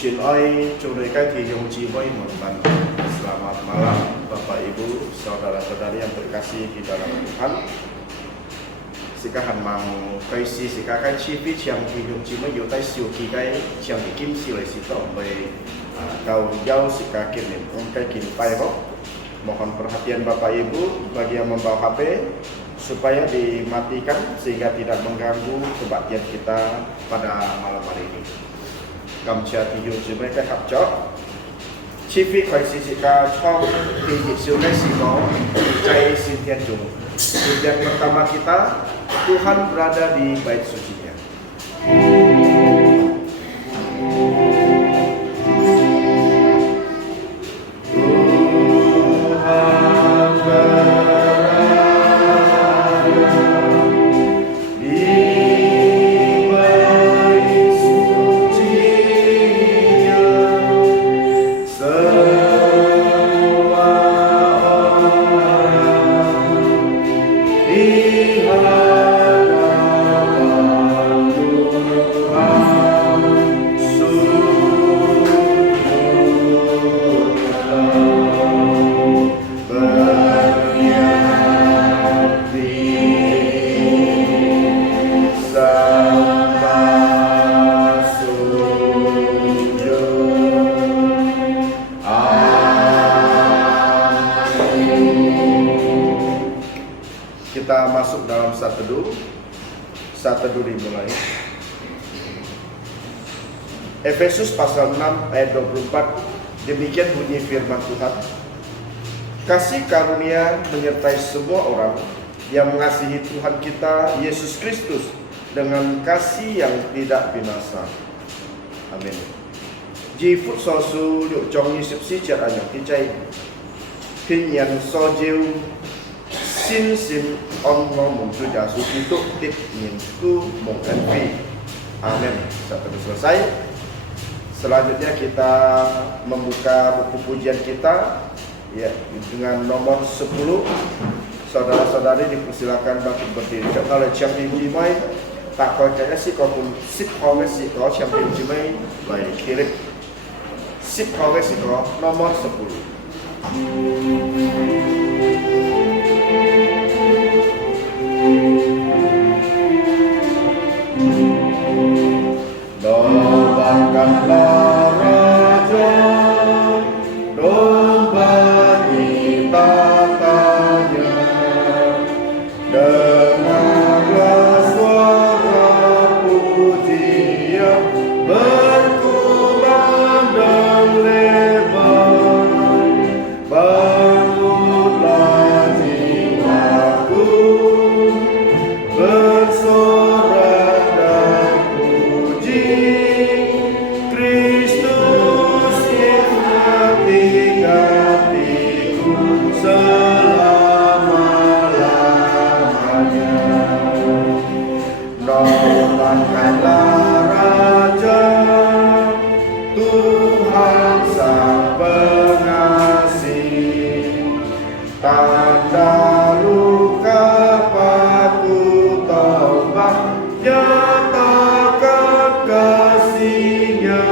Shinoi Curikai Tiyung Cimoy Mentan. Selamat malam Bapak Ibu, saudara-saudari yang terkasih di dalam Tuhan. Sikahan mang kaisi sikakai cipi Chiang Tiyung Cimoy Yotai Siu Kikai Chiang Kim Silai Sito Bay Kau Jauh Sikakin Ungkai Kin Pairo. Mohon perhatian Bapak Ibu bagi yang membawa HP supaya dimatikan sehingga tidak mengganggu kebaktian kita pada malam hari ini. Kamcia Tiyung Cimoy Kai Hapjok Cipi Kaisi Sika Chong Tiyung Cimoy Siko Cai Sintian Jung. Tujuan pertama kita, Tuhan berada di bait sucinya. Kita masuk dalam saat teduh dimulai. Efesus pasal 6 ayat 24, demikian bunyi firman Tuhan. Kasih karunia menyertai semua orang yang mengasihi Tuhan kita Yesus Kristus dengan kasih yang tidak binasa. Amin. Ji phút so su liệu trong như sip si chợt ảnh cái chay khi nhận so jiu xin on ngomong mung tu jasu itu tip ku mung envi. Amin. Sampai selesai. Selanjutnya kita membuka buku pujian kita ya dengan nomor 10. Saudara-saudari dipersilakan bangkit berdiri. Kalau Chiang Tiyung Cimoy tak kau kaya si kau pun sip kau si kau Chiang Tiyung Cimoy baik kiri. Sip kau si kau nomor 10. Nobatkanlah Raja, dombani tatanya, dengarlah suara pujian berkumandang lebar, bangunlah jiwaku, bersorak dan puji. Tanda luka patut tobat, nyatakan kasih-Nya,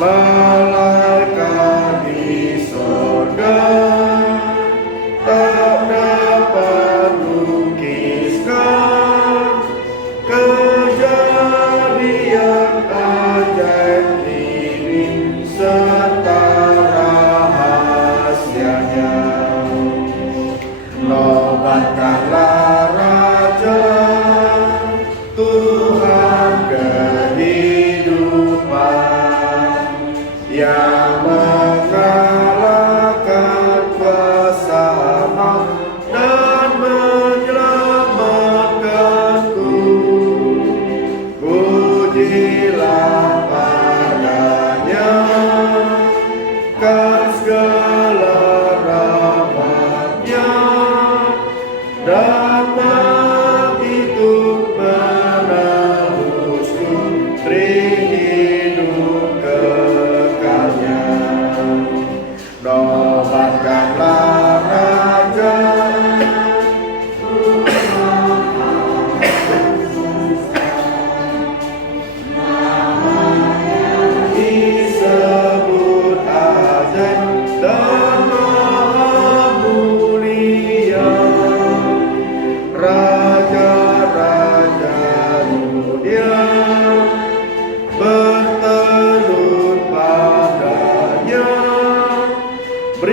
malaikat di sorga tak dapat lukiskan kejadian ajaib ini serta rahasianya.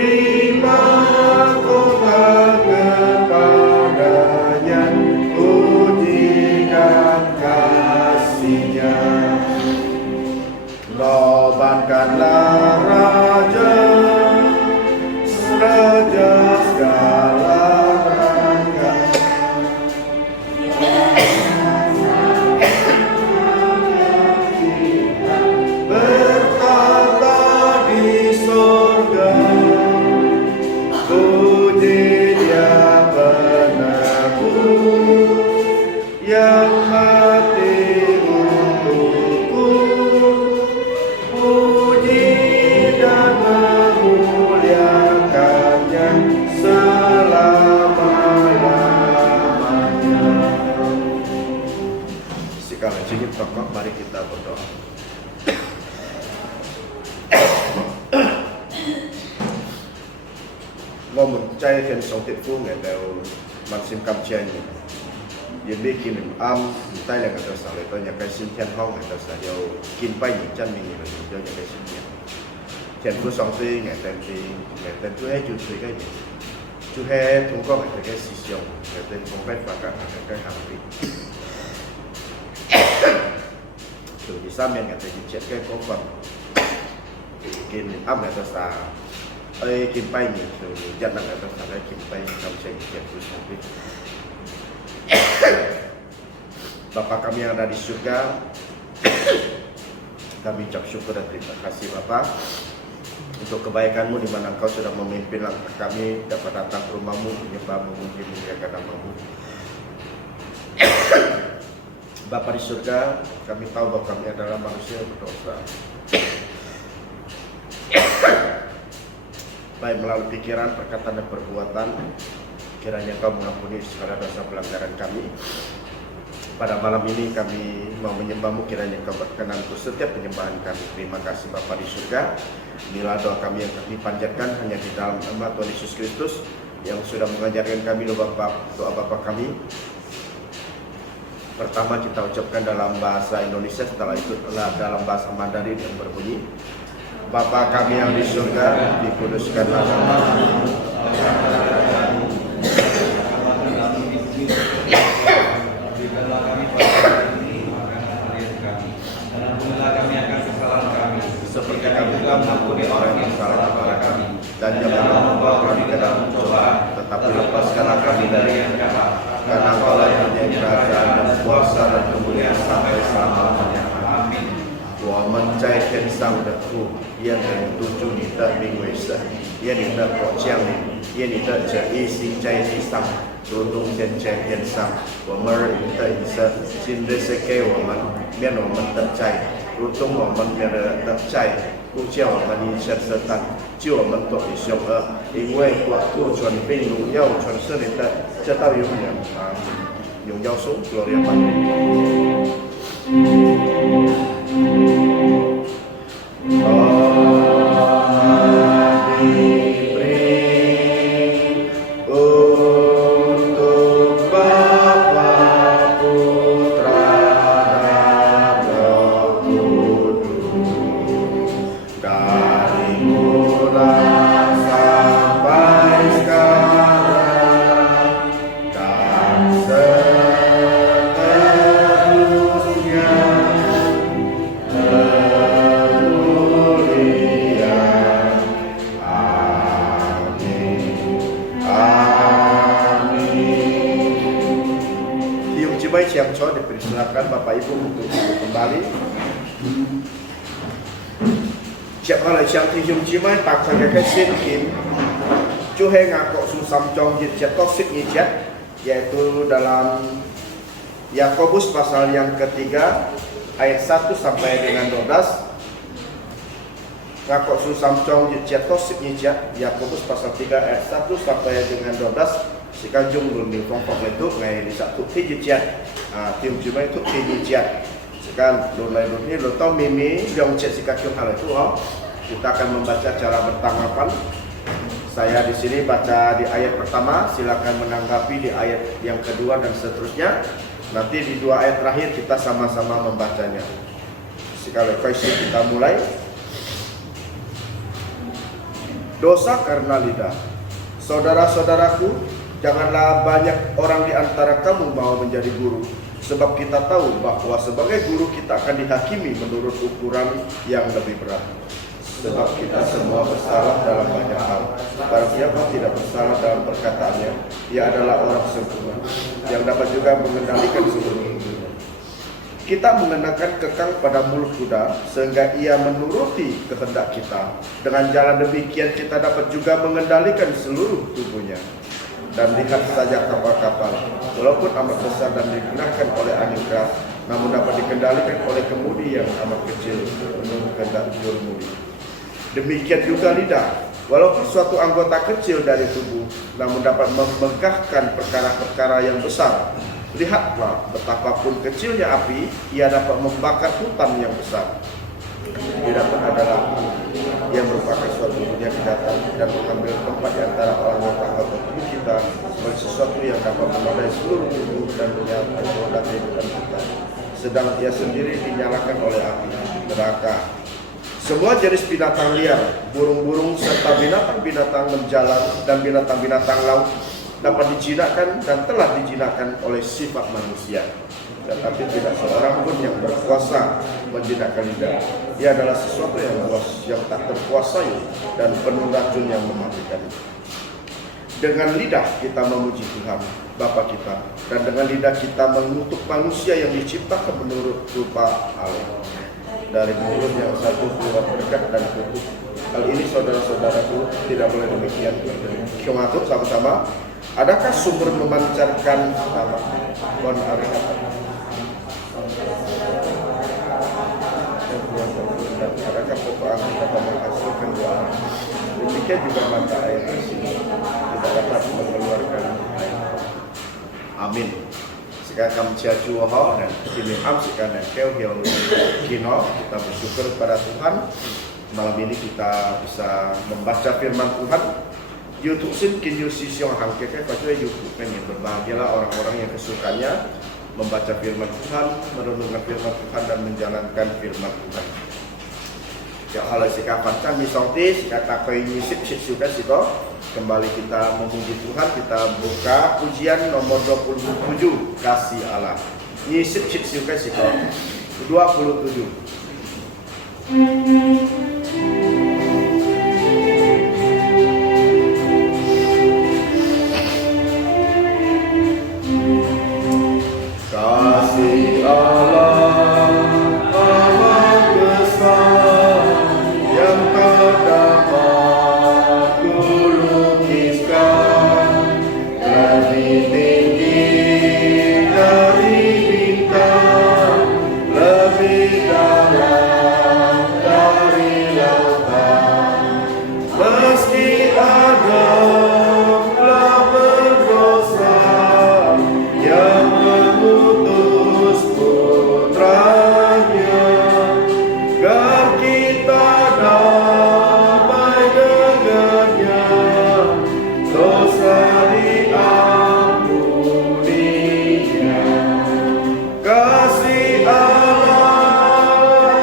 Terima kota kepadanya, pujikan kasih-Nya. Nobatkanlah Raja, Raja segala rangka. Berkata di surga, puji Dia penebus yang mati untukku. Puji dan memuliakannya selama-lamanya. Sekali jingit pokok, mari kita berdoa. Ngô mình chay thêm sống tiết phu ngày đều mặt xin cầm chay nhỉ. Yên biết khi mình tay là người ta sợ lại tôi nhà cái xin thiên hông người ta sợ dầu kinh bay những chân mình là cho nhà cái xin thiên. Thiên phu sống tuy ngày tên chú hết chú thủy cái gì. Chú hết thông qua ngày cái sử dụng ngày tên không phải và cả cái hành vi. Từ thì sao mình ngày tên chết cái có phần kinh người ta sợ kinh bay nhiều từ dân là người ta sợ cái kinh bay trong trình thiên phu sống tuy. Bapa kami yang ada di surga, kami ucap syukur dan terima kasih Bapa untuk kebaikan-Mu di mana Engkau sudah memimpin langkah kami dapat datang ke rumah-Mu, menyembah-Mu, memuliakan nama-Mu. Bapa di surga, kami tahu bahwa kami adalah manusia yang berdosa. Baik melalui pikiran, perkataan dan perbuatan, kiranya Engkau mengampuni segala dosa pelanggaran kami. Pada malam ini kami mau menyembah-Mu, kiranya Engkau berkenan untuk setiap penyembahan kami. Terima kasih Bapa di surga. Inilah doa kami yang kami panjatkan hanya di dalam nama Tuhan Yesus Kristus yang sudah mengajarkan kami doa Bapa kami. Pertama kita ucapkan dalam bahasa Indonesia, setelah itu dalam bahasa Mandarin yang berbunyi, Bapa kami yang di surga, dikuduskanlah nama-Mu. Seperti kami telah mengampuni orang yang salah kepada kami, dan janganlah membawa kami ke dalam cobaan, tetapi lepaskanlah kami dari yang jahat. Karena Engkau yang punya kerajaan dan kuasa dan kemuliaan sampai selama-lamanya. Amin. 我们在天上的父，愿你督助你的名为圣，愿你的国降临，愿你的旨意行在地上，如同现在天上。我们日用的饮食，今日赐给我们，免我们的债，如同我们免了的债，不叫我们因陷试探，救我们脱离凶恶。因为国度、权柄、荣耀全是你的，直到永远。阿门。荣耀颂，Gloria Patri。Siang sore dipersilakan Bapak Ibu untuk duduk kembali. Siap kalau siang tiung cimai tak saya kesin kim. Cuhe ngakok susam cong jit toksik nijat, yaitu dalam Yakobus pasal yang ketiga ayat 1 sampai dengan 12. Ngakok susam cong jit toksik nijat, Yakobus pasal 3 ayat 1 sampai dengan 12. Sekarang belum dipongkok itu ngai di satu tijiat, tim cuma itu tijiat. Sekarang mulai ini lo tau mimi yang cek sikakung hal itu, kita akan membaca cara bertanggapan. Saya di sini baca di ayat pertama, silakan menanggapi di ayat yang kedua dan seterusnya. Nanti di 2 ayat terakhir kita sama-sama membacanya. Sekali kita mulai. Dosa karena lidah. Saudara-saudaraku, janganlah banyak orang di antara kamu mau menjadi guru, sebab kita tahu bahwa sebagai guru kita akan dihakimi menurut ukuran yang lebih berat. Sebab kita semua bersalah dalam banyak hal. Barang siapa tidak bersalah dalam perkataannya, ia adalah orang sempurna, yang dapat juga mengendalikan seluruh tubuhnya. Kita mengenakan kekang pada mulut kuda, sehingga ia menuruti kehendak kita. Dengan jalan demikian kita dapat juga mengendalikan seluruh tubuhnya. Dan lihat saja kapal-kapal, walaupun amat besar dan digunakan oleh angin keras, namun dapat dikendalikan oleh kemudi yang amat kecil menurut kehendak jurumudi. Demikian juga lidah, walaupun suatu anggota kecil dari tubuh, namun dapat memegahkan perkara-perkara yang besar. Lihatlah betapapun kecilnya api, ia dapat membakar hutan yang besar. Tidak adalah yang merupakan suatu dunia kejahatan dan mengambil tempat di antara orang yang takut tubuh kita sebagai sesuatu yang dapat menodai seluruh tubuh dan menyalakan roda kehidupan kita. Sedang ia sendiri dinyalakan oleh api neraka. Semua jenis binatang liar, burung-burung serta binatang-binatang menjalar dan binatang-binatang laut dapat dijinakkan dan telah dijinakkan oleh sifat manusia. Tetapi tidak seorang pun yang berkuasa menjinakkan lidah. Ia adalah sesuatu yang luas, yang tak terkuasai dan penuh racun yang mematikan. Dengan lidah kita memuji Tuhan Bapa kita, dan dengan lidah kita mengutuk manusia yang diciptakan menurut rupa Allah. Dari mulut yang satu keluar berkat dan kutuk. Hal ini saudara-saudaraku tidak boleh demikian. Kita atur sama-sama. Adakah sumber memancarkan apa? Adakah pokok angin dapat menghasilkan doa? Demikian juga mata air tidak dapat mengeluarkan air. Amin. Sekarang kami ciacu ho dan sini sekarang keu kino, kita bersyukur kepada Tuhan. Malam ini kita bisa membaca firman Tuhan. YouTube sin kinyu sisyong hangkeke pada YouTube kan yang berbahagialah orang-orang yang kesukaannya membaca firman Tuhan, merenungkan firman Tuhan dan menjalankan firman Tuhan. Ya kalau sikapan kami sautis kata kau ini sip sudah siko. Kembali kita memuji Tuhan, kita buka pujian nomor 27, kasih Allah. Ini sip sudah siko 27. Kasih Allah amat besar yang tak dapat kulukiskan, lebih tinggi dari bintang, lebih dalam dari lautan. Meski Adam telah berdosa, yang mengutus putranya, agar kita damai dengannya, dosa diampuninya. Kasih Allah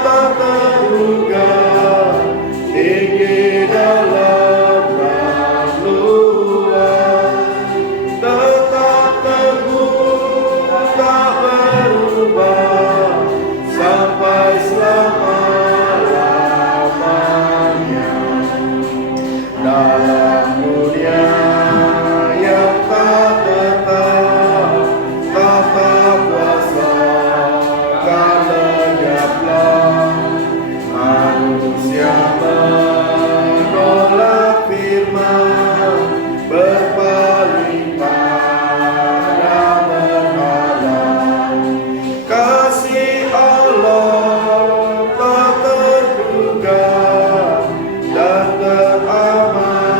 tak terduga, tinggi dalam dan luas, tetap teguh tak berubah sampai selama-lamanya. Dalam dunia yang tak tetap, tata kuasa kan lenyaplah. Manusia menolak firman, berpaling pada berhala. Kasih Allah tak terduga dan teramat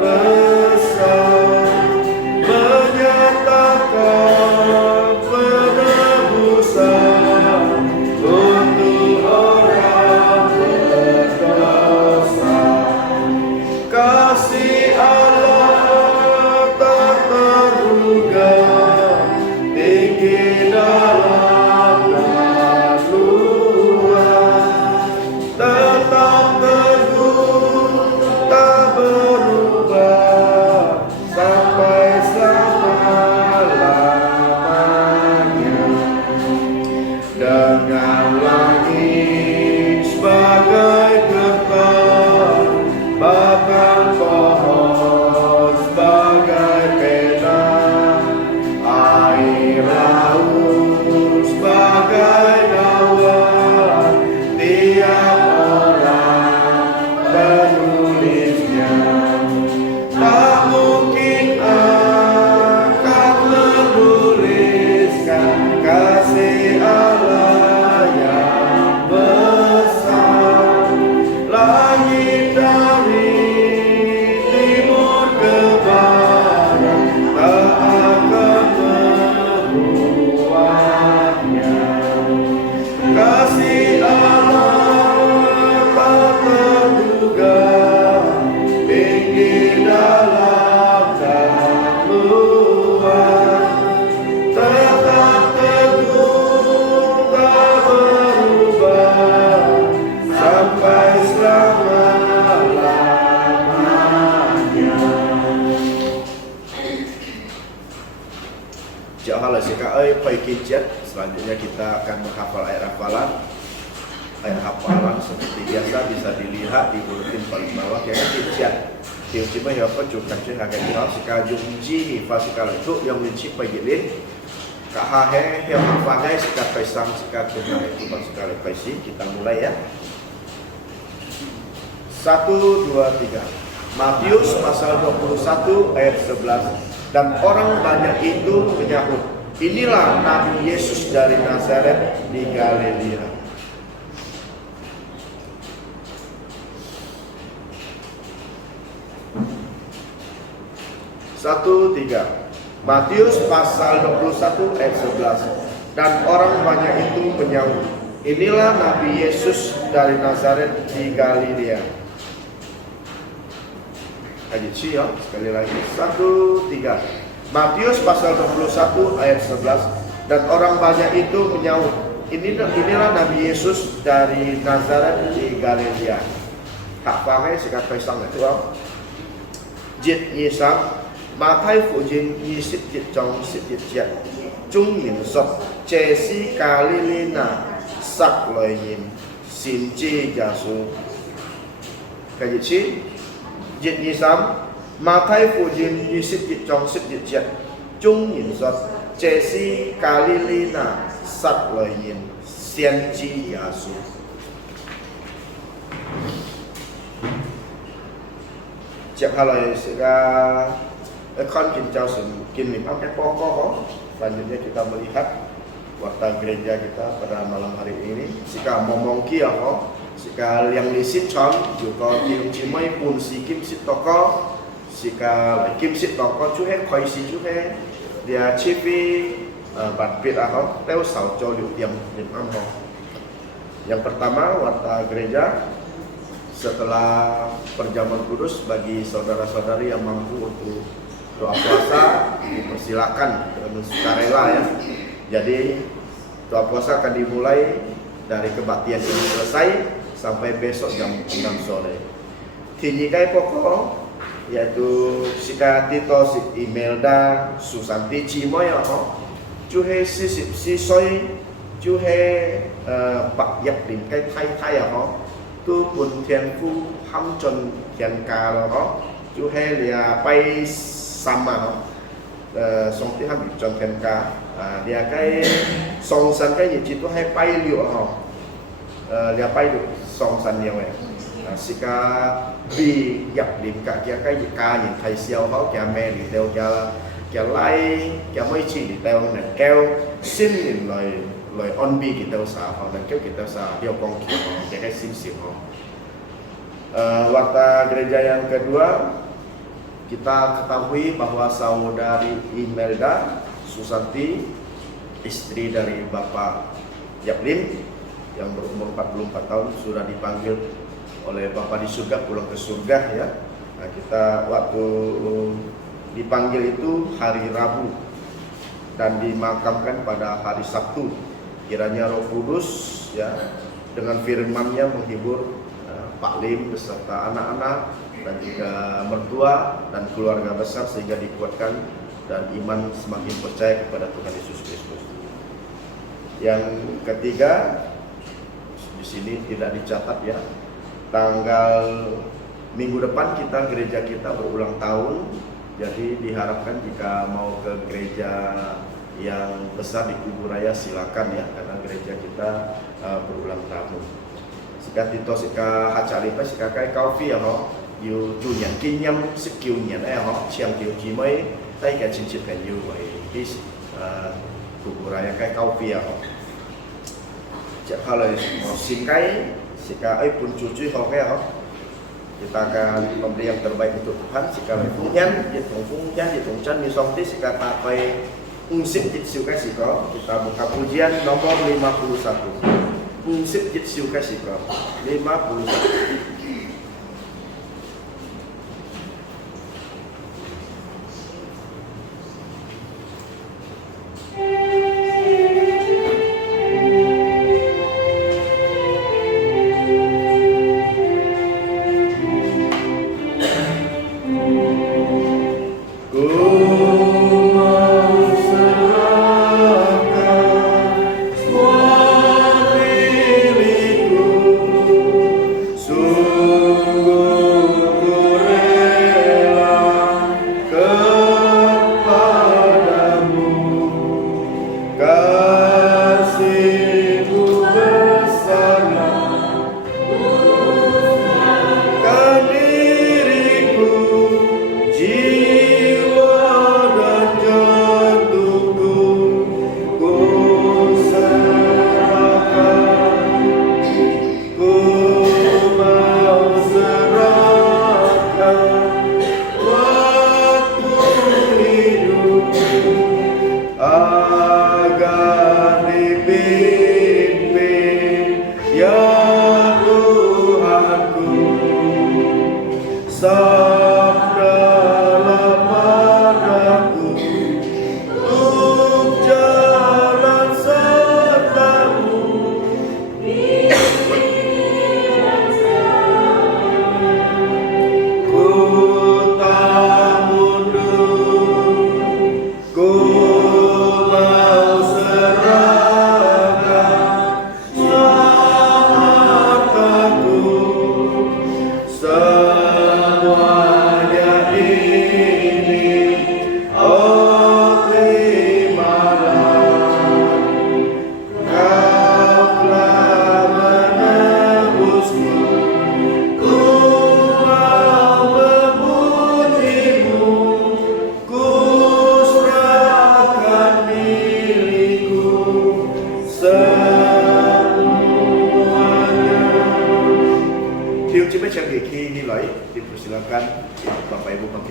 besar, menyatakan penebusan untuk orang berdosa. Kasih Allah tak terduga, tinggi dalam dan luas, tetap teguh dalam Tuhan, tetap teguh tak berubah sampai selama-lamanya. Janganlah sekarang pergi chat. Selanjutnya kita akan menghafal ayat hafalan. Ayat hafalan seperti biasa bisa dilihat di buletin paling bawah. Kayak chat. Cuma ya apa juga cek agak jauh. Sekarang jumji fasikal itu yang menci pergi lin. Kahahe yang hafalnya sekarang pesam sekarang tengah itu fasikal pesi. Kita mulai ya. 1, 2, 3. Matius pasal 21 ayat 11. Dan orang banyak itu menyahut, inilah Nabi Yesus dari Nazaret di Galilea. Satu, tiga. Matius pasal 21 ayat 11. Dan orang banyak itu menyahut, inilah Nabi Yesus dari Nazaret di Galilea. Ayat ya, sekali lagi 1, 3. Matius pasal 21 ayat 11. Dan orang banyak itu menyahut, inilah Nabi Yesus dari Nazaret di Galilea. Hak pakai sekat pesang itu Jit Yesam Matai Fujin Yisip Jit Jong Sip Jit Jat Trung Yin Sok Jesi Galilena Sak Loyin Sin Ji Jasu. Kayak Jit Yisam Matai Fujin Yisip Jit Jong Sip Jit Jat Trung Yin Sok Jesi Galilena Sak Loyin Sin Ji Jasu. Cek halai sega ekon kincau semakin pakai pokok. Selanjutnya kita melihat warta gereja kita pada malam hari ini. Sika momongki ako, sika yang lisit chom juga tiung cimai pun si kim sit toko, sika kim sit toko cuhe koi si cuhe dia cipi batpit ako teu sao cho liu tiang lim amho. Yang pertama warta gereja setelah perjamuan kudus bagi saudara-saudari yang mampu untuk doa puasa dipersilakan dengan sukarela ya. Jadi doa puasa akan dimulai dari kebaktian ini selesai sampai besok jam 6 sore. Tinyikai pokok yaitu Sika Tito Sik Imelda Susanti Cimoy Juhe Sisip Sisoy Juhe Pak Yap Lim Kai Thai Tu Pun Thian Phu Ham Chon Thian Ka Juhe Lia Pai Sama Song Ti Ham Bip Chon Thian Ka Lia Kai Song San Kai Yi Chi Tu Hai Pai Liu Lia Pai Liu Song San Liu Sika Bi Yap Lim Ka Kia Kai Yi Ka Yin Thai Xiao Hao Kia Me Li Teo Kia Lai Kia Moi Chi Li Teo Nè Keo Xin Lin Lời on bi kita usaha dan kita usaha dia kongki kayak sim warta gereja yang kedua kita ketahui bahwa saudari Imelda Susanti istri dari Bapak Yaplim yang berumur 44 tahun sudah dipanggil oleh Bapak di surga pulang ke surga ya. Nah, kita waktu dipanggil itu hari Rabu dan dimakamkan pada hari Sabtu. Kiranya Roh Kudus ya dengan firman-Nya menghibur Pak Lim beserta anak-anak dan juga mertua dan keluarga besar sehingga dikuatkan dan iman semakin percaya kepada Tuhan Yesus Kristus. Yang ketiga di sini tidak dicatat ya. Tanggal minggu depan gereja kita berulang tahun. Jadi diharapkan jika mau ke gereja yang besar di Kuburaya silakan ya karena gereja kita berulang tahun. Sika Tito sika hacalipa sika kai kaufi ya ho yu tu nyan kinyam skill nyan ho chiang tiu chi mai tai ka chin chit kan yu wai his Kuburaya kai kaufi ya ho. Cak halai sikai sika ai pun cucu ho kai ho. Kita akan memberi yang terbaik untuk Tuhan. Sika funyan di tungchan di songti sika tapai Ungsip Jitsu Kasiko, kita buka pujian nomor 51. Ungsip Jitsu Kasiko 51.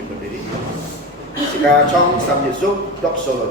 berdiri. Sika Chong Sam Yusuf Dok Solo.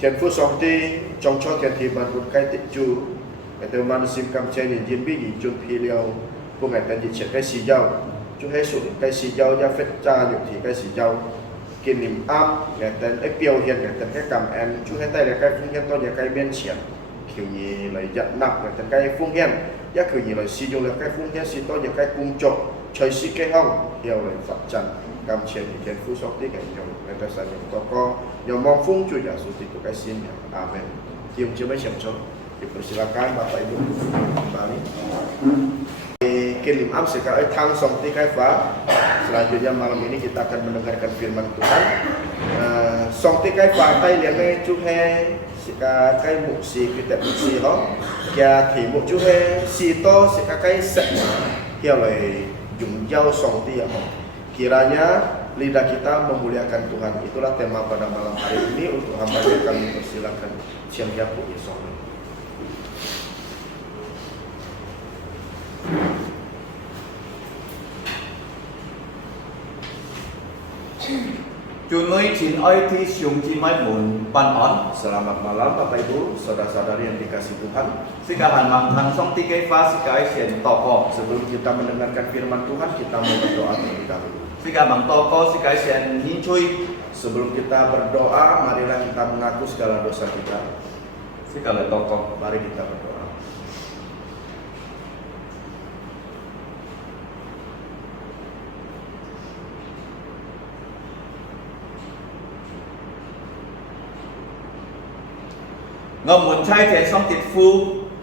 Thiên phú song ti trong cho thiên thì man một cái tịch chu cái từ man sim cam chen nhìn diễn biến chun phi liao của ngày tên dịch cái xì dao chú hết số cái xì dao ra phết cha được thì cái xì dao kinh niệm am ngày tên cái biểu hiện ngày tên cái cầm em chú hết tay là cái phương hiện to nhà cái bên xiển kiểu gì lại giật nặng ngày tên cái phương hiện giá kiểu gì lại xì dao là cái phương hiện xì to nhà cái cung trộn chơi xì cái hông hiểu lại phát triển cam chen thì thiên phú song ti cái trong ngày tên sản phẩm to co yang mau fung cuy ya suci itu kasih amin. Tium coba siap-siap. Dipersilakan Bapak Ibu kembali. Kelim am sekarang tang song ti kaifa. Selanjutnya malam ini kita akan mendengarkan firman Tuhan. Song ti kaifa tai liang chu he sika kai mục si kita mục si ho. Kia thì mục chu he si to sika kai set. Hiểu lại dùng dao song ti ya. Kiranya lidah kita memuliakan Tuhan. Itulah tema pada malam hari ini. Untuk hambanya kami persilakan Siang Yapu Yesong. Chúa nuôi chín ơi thi xuống chi mai muốn ban on. Selamat malam Bapak Ibu, saudara-saudari yang dikasih Tuhan. Sikahan manghang song tiga fa sikai sian toko. Sebelum kita mendengarkan firman Tuhan, kita mau berdoa terlebih dahulu. Sikabang toko sikai sian hin chui. Sebelum kita berdoa, marilah kita mengaku segala dosa kita. Sikale toko. Mari kita berdoa. Ngom muốn trai thiện song tiệt phu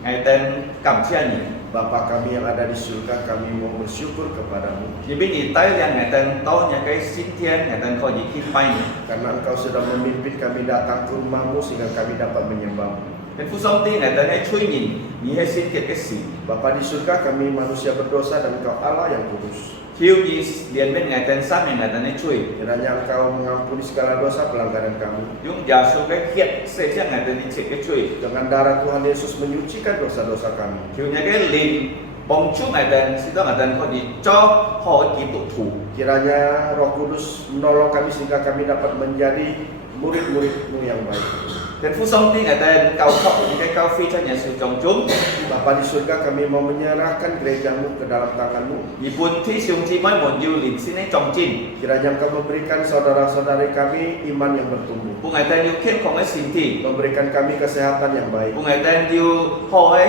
ngày tên cảm chia nhỉ. Bapa kami yang ada di surga, kami mau bersyukur kepadamu. Jadi ini tay yang ngày tên to nhà cái xin thiên ngày tên kau gì pai nhỉ. Karena Engkau sudah memimpin kami datang ke rumahmu sehingga kami dapat menyembahmu. Tên phu song ti ngày tên ấy chui nhìn, nhỉ hay xin kiệt cái gì. Bapa di surga, kami manusia berdosa dan Engkau Allah yang kudus. Hiu gì liền bên ngày tên sát ngày tên ấy chui. Kiranya Engkau mengampuni segala dosa pelanggaran kami. Yung giả số cái kiệt sẽ chiang ngày tên ấy chỉ cái chui. Dengan darah Tuhan Yesus menyucikan dosa-dosa kami. Hiu nhà cái liền bong chu ngày tên xin đó ngày tên kau gì cho họ kỹ tụ thủ. Kiranya Roh Kudus menolong kami sehingga kami dapat menjadi murid-murid-Mu yang baik. Tên phu song ti ngày tên cầu khóc những cái cao phi cho nhà sự trong chúng. Bapa di surga, kami mau menyerahkan gereja-Mu ke dalam tangan-Mu. Vì buồn thi xuống chi mới một yêu liền xin ấy trong chín. Kiranya Engkau memberikan saudara-saudari kami iman yang bertumbuh. Buồn ngày tên yêu khiết không ấy xin thi. Memberikan kami kesehatan yang baik. Buồn ngày tên yêu họ ấy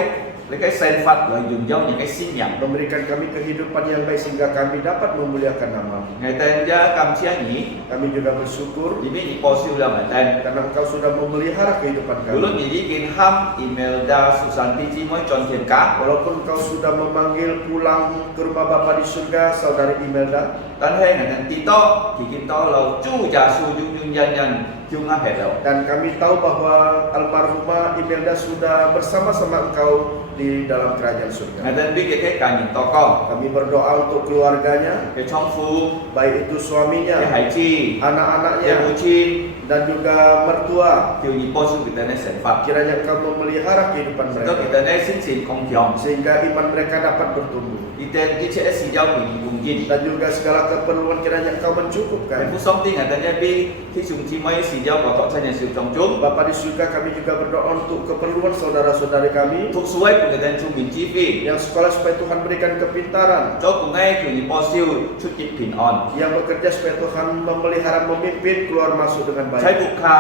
lấy cái sen phật lợi dụng dâu những cái xin nhậm. Memberikan kami kehidupan yang baik sehingga kami dapat memuliakan nama-Mu. Ngày tên gia cầm chia nhỉ. Kami juga bersyukur Vì biết nhị bò siêu là ngày tên. karena Engkau sudah memelihara kehidupan Dulu kami. nhị gin ham email da susanti chi mới tròn thiền cá. Walaupun Engkau sudah memanggil pulang ke rumah Bapa di surga saudari Imelda, Tan hay ngày tên tí to thì kim to là chu giả su dung dân dân chung hết đâu. dan kami tahu bahwa almarhumah Imelda sudah bersama-sama Engkau di dalam kerajaan surga. Ngày tên biết cái cả nhìn to con. Kami berdoa untuk keluarganya, Cái trong phu, baik itu cái suaminya, hải chi, cái anak-anaknya, bố chi. dan juga mertua. Kiểu nhị bò siêu kita này sen phật. Kiranya Engkau memelihara kehidupan Đó mereka kita này xin xin không dòng. sehingga iman mereka dapat bertumbuh. Đi tên cái chế xin dòng mình cùng nhìn. Dan juga segala keperluan kiranya Engkau Cái mencukupkan. phú sống tiếng ngày tên nhé bi thì chúng chi mấy xin dòng và thọ cho nhà sự trong chúng. Bapa di surga, kami juga berdoa untuk keperluan saudara-saudari kami Thuộc suối của người tên trung bình chi phí. yang sekolah supaya Tuhan berikan kepintaran, Cho cùng ngay kiểu nhị bò siêu chút dịch bình on. yang bekerja supaya Tuhan memelihara, memimpin keluar masuk dengan Trái baik. bục kha,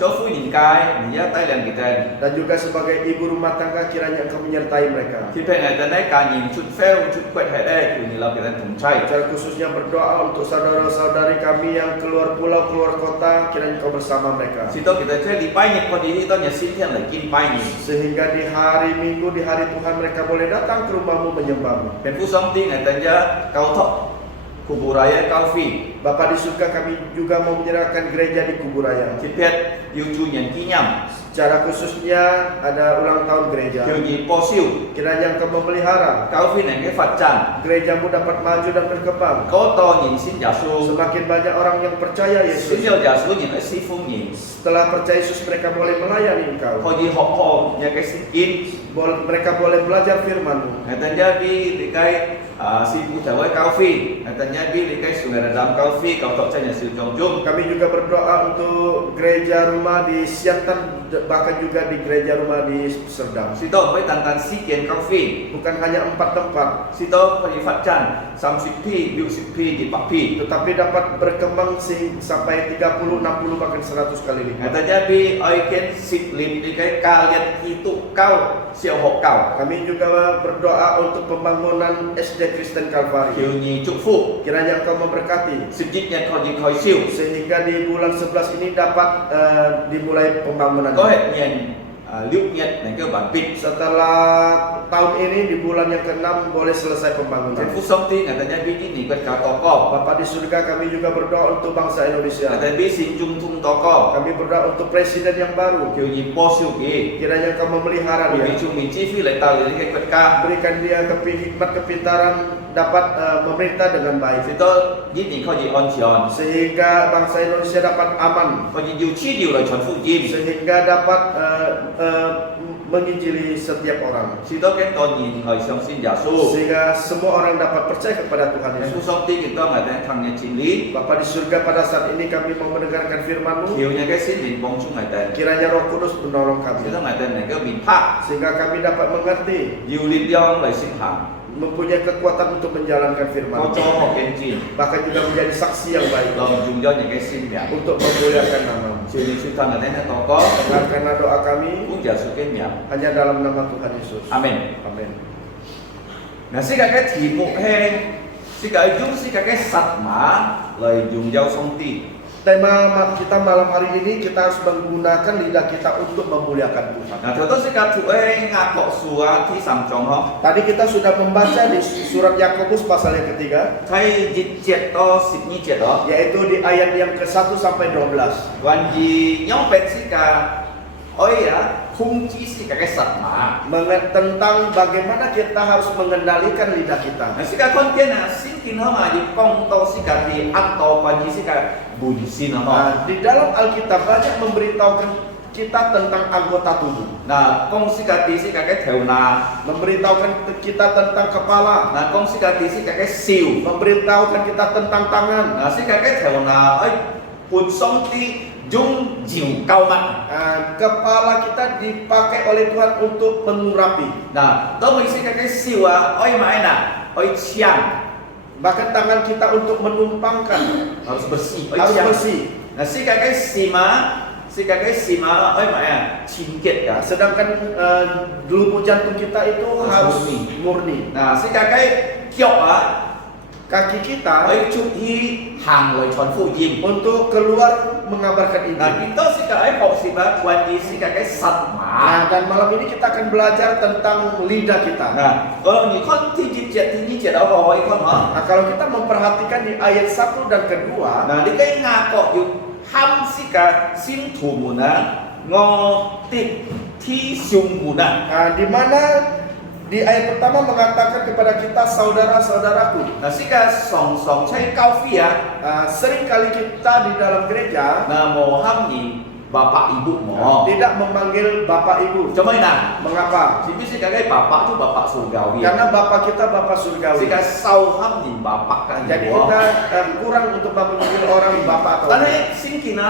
cho phu nhìn cái, nhìn giá tay làm người tên. Dan juga sebagai ibu rumah tangga kiranya Engkau menyertai mereka. Thì phải ngày tên ấy cả nhìn chút phèo wujud kuat hai kini lau kita tungcai. Secara khususnya berdoa untuk saudara-saudari kami yang keluar pulau, keluar kota, kiranya Kau bersama mereka. Sito kita cai di pai ni kodi itu nya sintian lagi kin pai ni. Sehingga di hari Minggu, di hari Tuhan mereka boleh datang ke rumahmu menyembahmu. เป็นผู้ทรงที่ไงแต่จะเกาทอกคูบูรายเกาฟี Bapa di surga, kami juga mau menyerahkan gereja di Kuburaya. ที่เพชรยูจูเนียนกี้ยำ Secara khususnya ada ulang tahun gereja. เกี่ยวยีโปซิว Kiranya Engkau memelihara เกาฟีไหนก็ฝัดจัน gerejamu dapat maju dan berkembang. ก็ตอนยินสินยาสู Semakin banyak orang yang percaya สิน Yesus. ยาสูยินไอซีฟุงยิน Setelah percaya Yesus, mereka boleh melayani พอ Engkau. ยีหอกหอกยังไงสินกิน Mereka boleh belajar firman-Mu. แต่จะดีหรือไงsiผู้แต่ว่าเกาฟีแต่จะดีหรือไงสุนทรดำเกาฟีเกาตอกใจเนี่ยสื่อจงจุ่ม Kami juga berdoa untuk gereja rumah di Siantan, bahkan juga di gereja rumah di Serdang. สิโตไม่ต่างกันซีเกียนเกาฟี Bukan hanya 4 tempat, สิโตพอดีฝัดจัน30 พี่บิว10 พี่ดีปักพี่ tetapi dapat berkembang sampai 30, 60, bahkan 100 kali lipat. แต่จะดีไอเคน10 ลิมดีไงกาเลียนอีตุเก้าเสี่ยวหกเก้า Kami juga berdoa untuk pembangunan SD Kristen คิว Kalvari. นีจุกฟู Kiranya Engkau memberkati 10 เนี่ยคอยดีคอยซิว sehingga di bulan 11 ini dapat dimulai pembangunan. ก็เห็นเนี่ยลิวเนี่ยในเกี่ยวกับปิด Setelah tahun ini di bulan yang ke-6 boleh selesai เป็น pembangunan. ผู้ทรงที่แต่จะดีนี่เป็นการต่อกอบ Bapa di surga, kami juga berdoa untuk bangsa แต่ Indonesia. ดีสินจุงทุงต่อกอบ Kami berdoa untuk presiden yang baru. คิวนีโปซิวกี Kiranya Engkau memelihara มี dia. จุงมีจีฟี่เลยตาเลยที่เกิดการ Berikan dia hikmat kepintaran dapat memerintah dengan สิ baik. โตยินนี่เขาดีออนเชียน Sehingga bangsa Indonesia dapat aman. เขาดีอยู่ชี้อยู่เลยชนฟูจิม Sehingga dapat menginjili setiap orang. สิโตแค่ตอนยินคอยทรงสินยาสู Sehingga semua orang dapat percaya kepada Tuhan เป็น Yesus. ผู้ทรงที่kita adaทางเนี่ยจินลี Bapa di surga, pada saat ini kami mau mendengarkan firman-Mu. คิวเนี่ยแค่สินลินบงชุงada Kiranya Roh Kudus menolong สิ kami. ต้องadaเนี่ยก็บินภาค Sehingga kami dapat mengerti, อยู่ลินยองเลยสินหาง mempunyai kekuatan untuk menjalankan เขา firman. โจหอกเกนจิน Bahkan juga menjadi saksi yang baik เราจุงยอดอย่างแค่สินเนี่ย untuk memuliakan nama-Mu. ชื่อนี้ชื่อทางอะไรนะต่อก็ Dengarkanlah doa kami ผู้จะสุขเนี่ย hanya dalam nama Tuhan Yesus. อาเมน Amin. Nah, si kakek timuk heng, si kakek jung, si kakek satma, lai jung jauh songti. Tema kita malam hari ini, kita harus menggunakan lidah kita untuk memuliakan Tuhan. Nah, contoh si kakek heng ngakok suat ti samjong ho, Tadi kita sudah membaca di surat Yakobus pasal yang ketiga, kai jit jet to sit ni jet to, yaitu di ayat yang ke-1 sampai 12. wan ji nyong pet si ka, oh ya, kunci si kakek satma. Tentang bagaimana kita harus mengendalikan lidah kita. Nah, si kakek konten na sinkin ho ma di kong to si kakek atau panji si kakek bunyi sin ho. Di dalam Alkitab banyak memberitahukan kita tentang anggota tubuh, Nah, kong si kakek theo na, memberitahukan kita tentang kepala, nah kong si kakek siu. memberitahukan kita tentang tangan. Nah, si kakek theo na, oi, pun song ti jung jiu kau mat. Kepala kita dipakai oleh Tuhan untuk mengurapi. Nah, tao si kakek siwa, oi maena, oi ciang, Bahkan tangan kita untuk menumpangkan harus bersih, oi harus ciang. bersih. Nah, si kakek sima, oi maena, cingket ya. Sedangkan lubuk jantung kita itu Harus harus murni. Nah, si kakek kiok Kaki kita oi chụp hi hàng lời chọn phụ dìm. untuk keluar mengabarkan Nah, Injil. kita si kakek kok si ba quan di si kakek sat ma. Nah, dan malam ini kita akan belajar tentang lidah kita. Nah, kalau ni kon ti jit jet ti ni jet apa oi kon ha. Nah, kalau kita memperhatikan di ayat 1 dan kedua, Nah, di cái nga kọ yu ham si ka sim thủ muna ngo tip thi sung muna. nah, di mana di ayat pertama mengatakan kepada kita saudara-saudaraku. Nah, si ka song song chai cao phi ya. Seringkali kita di dalam gereja Nah, mo ham ni bapak ibu mo. tidak memanggil bapak ibu. Coba nah. Mengapa? Si kakek bapak tu bapak surgawi. Karena bapak kita bapak Si surgawi. ka sau ham ni bapak kan. Jadi kita kurang untuk memanggil orang bapak atau ibu. Karena singkina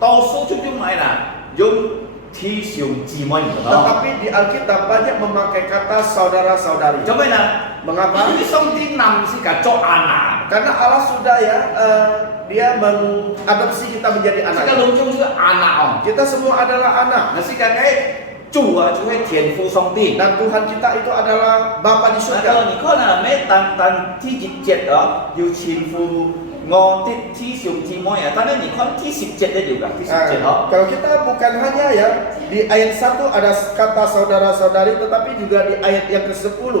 tau su chu chung mai na yung thi siung ji moi no. Tetapi di Alkitab banyak memakai kata saudara-saudari. Coba na. Mengapa? Ini song ti nam si ka cho anak. Karena Allah sudah ya, dia mengadopsi kita menjadi Si ka anak. lung chung su anak om. Kita semua adalah anak. Nah, si kakek 主啊就会天父上帝。 Dan Tuhan kita itu adalah Bapa di 那 surga. 個你可能咩單第一節啊，要前夫我的天上姊妹啊，但係你看第10節咧就㗎，第10節 Nah, kalau kita bukan hanya ya di ayat 1 ada kata saudara-saudari, tetapi juga di ayat yang ke-10.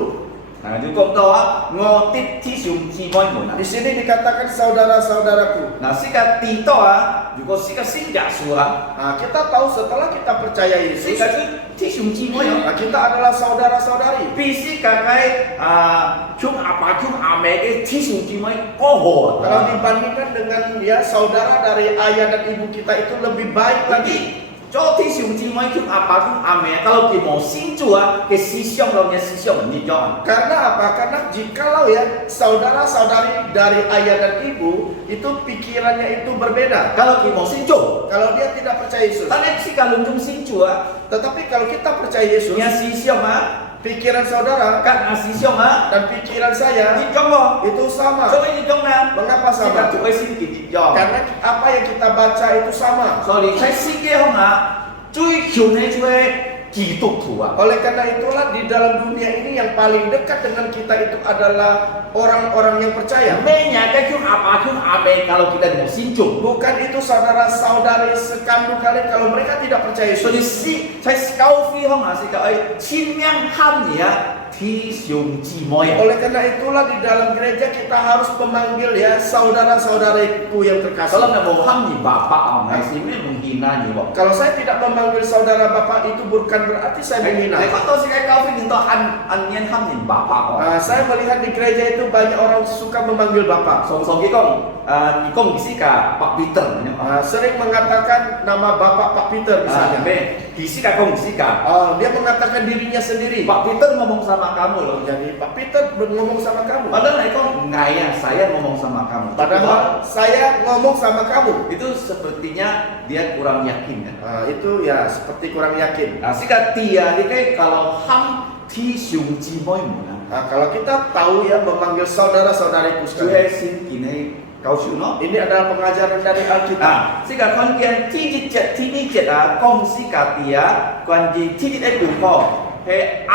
啊，就講到啊，我的天上姊妹們啊 Di，sini dikatakan saudara-saudaraku. 嗱，是個地道啊，如果是個信耶穌啊， Nah, kita tahu setelah kita percaya 是 Yesus, 個天上姊妹啊， nah, kita adalah saudara-saudari. 必須個從阿爸從阿妹嘅天上姊妹過河 Kalau 啊， dibandingkan dengan ya saudara dari ayah dan ibu kita itu lebih baik lagi. 做天上姊妹從阿爸從阿妹，到佢冇信主啊，嘅思想同嘅思想唔一樣啊。 Karena apa? Karena jikalau ya saudara-saudari dari ayah dan ibu itu pikirannya itu berbeda. kalau佢冇信主， Kalau dia tidak percaya Yesus. 但係是個論中信主啊， Tetapi kalau kita percaya Yesus, 嘅思想啊。 pikiran saudara Kan asisyo nga, dan pikiran saya itong mo. itu sama. So itong na, Mengapa sama? sika tuway sinti itong. Karena apa yang kita baca itu sama. Sorry, saya sige ho nga, cuy kyun ne cuy Kiduk tua. Oleh karena itulah di dalam dunia ini yang paling dekat dengan kita itu adalah orang-orang yang percaya. Menya kyun apa kyun ame kalau kita mau sinjung. Bukan itu saudara-saudari sekandung kalian kalau mereka tidak percaya So Yesus. saya sekau fi ho nga sika ay chinmyang ham ya ti xiong ji moy. Oleh karena itulah di dalam gereja kita harus memanggil ya saudara-saudariku yang terkasih. Kalau na mo ham ni bapa ang si me menghina ni bo. Kalau saya tidak memanggil saudara bapak itu bukan berarti saya menghina. Kau tahu sih kau fi nito an ham ni bapa. Saya melihat di gereja itu banyak orang suka memanggil bapak. Song ikong bisi ka Pak Peter. Sering mengatakan nama bapak Pak Peter misalnya. Bisi ka kong bisi ka. Dia mengatakan dirinya sendiri. Pak Peter ngomong sama kamu loh. Jadi Pak Peter ngomong sama kamu. Padahal ikong ngaya saya ngomong sama kamu. Padahal saya ngomong sama kamu. Itu sepertinya dia kurang yakin kan. Itu ya seperti kurang yakin. Nah, sika tia ini kalau ham ti xiong ji moy mo na. Kalau kita tahu ya memanggil saudara-saudariku sekalian. Sin kini kau no. Ini adalah pengajaran dari Alkitab. Nah, sika kon kian ti ni jet kong sika tia kon ji ti ai du ko he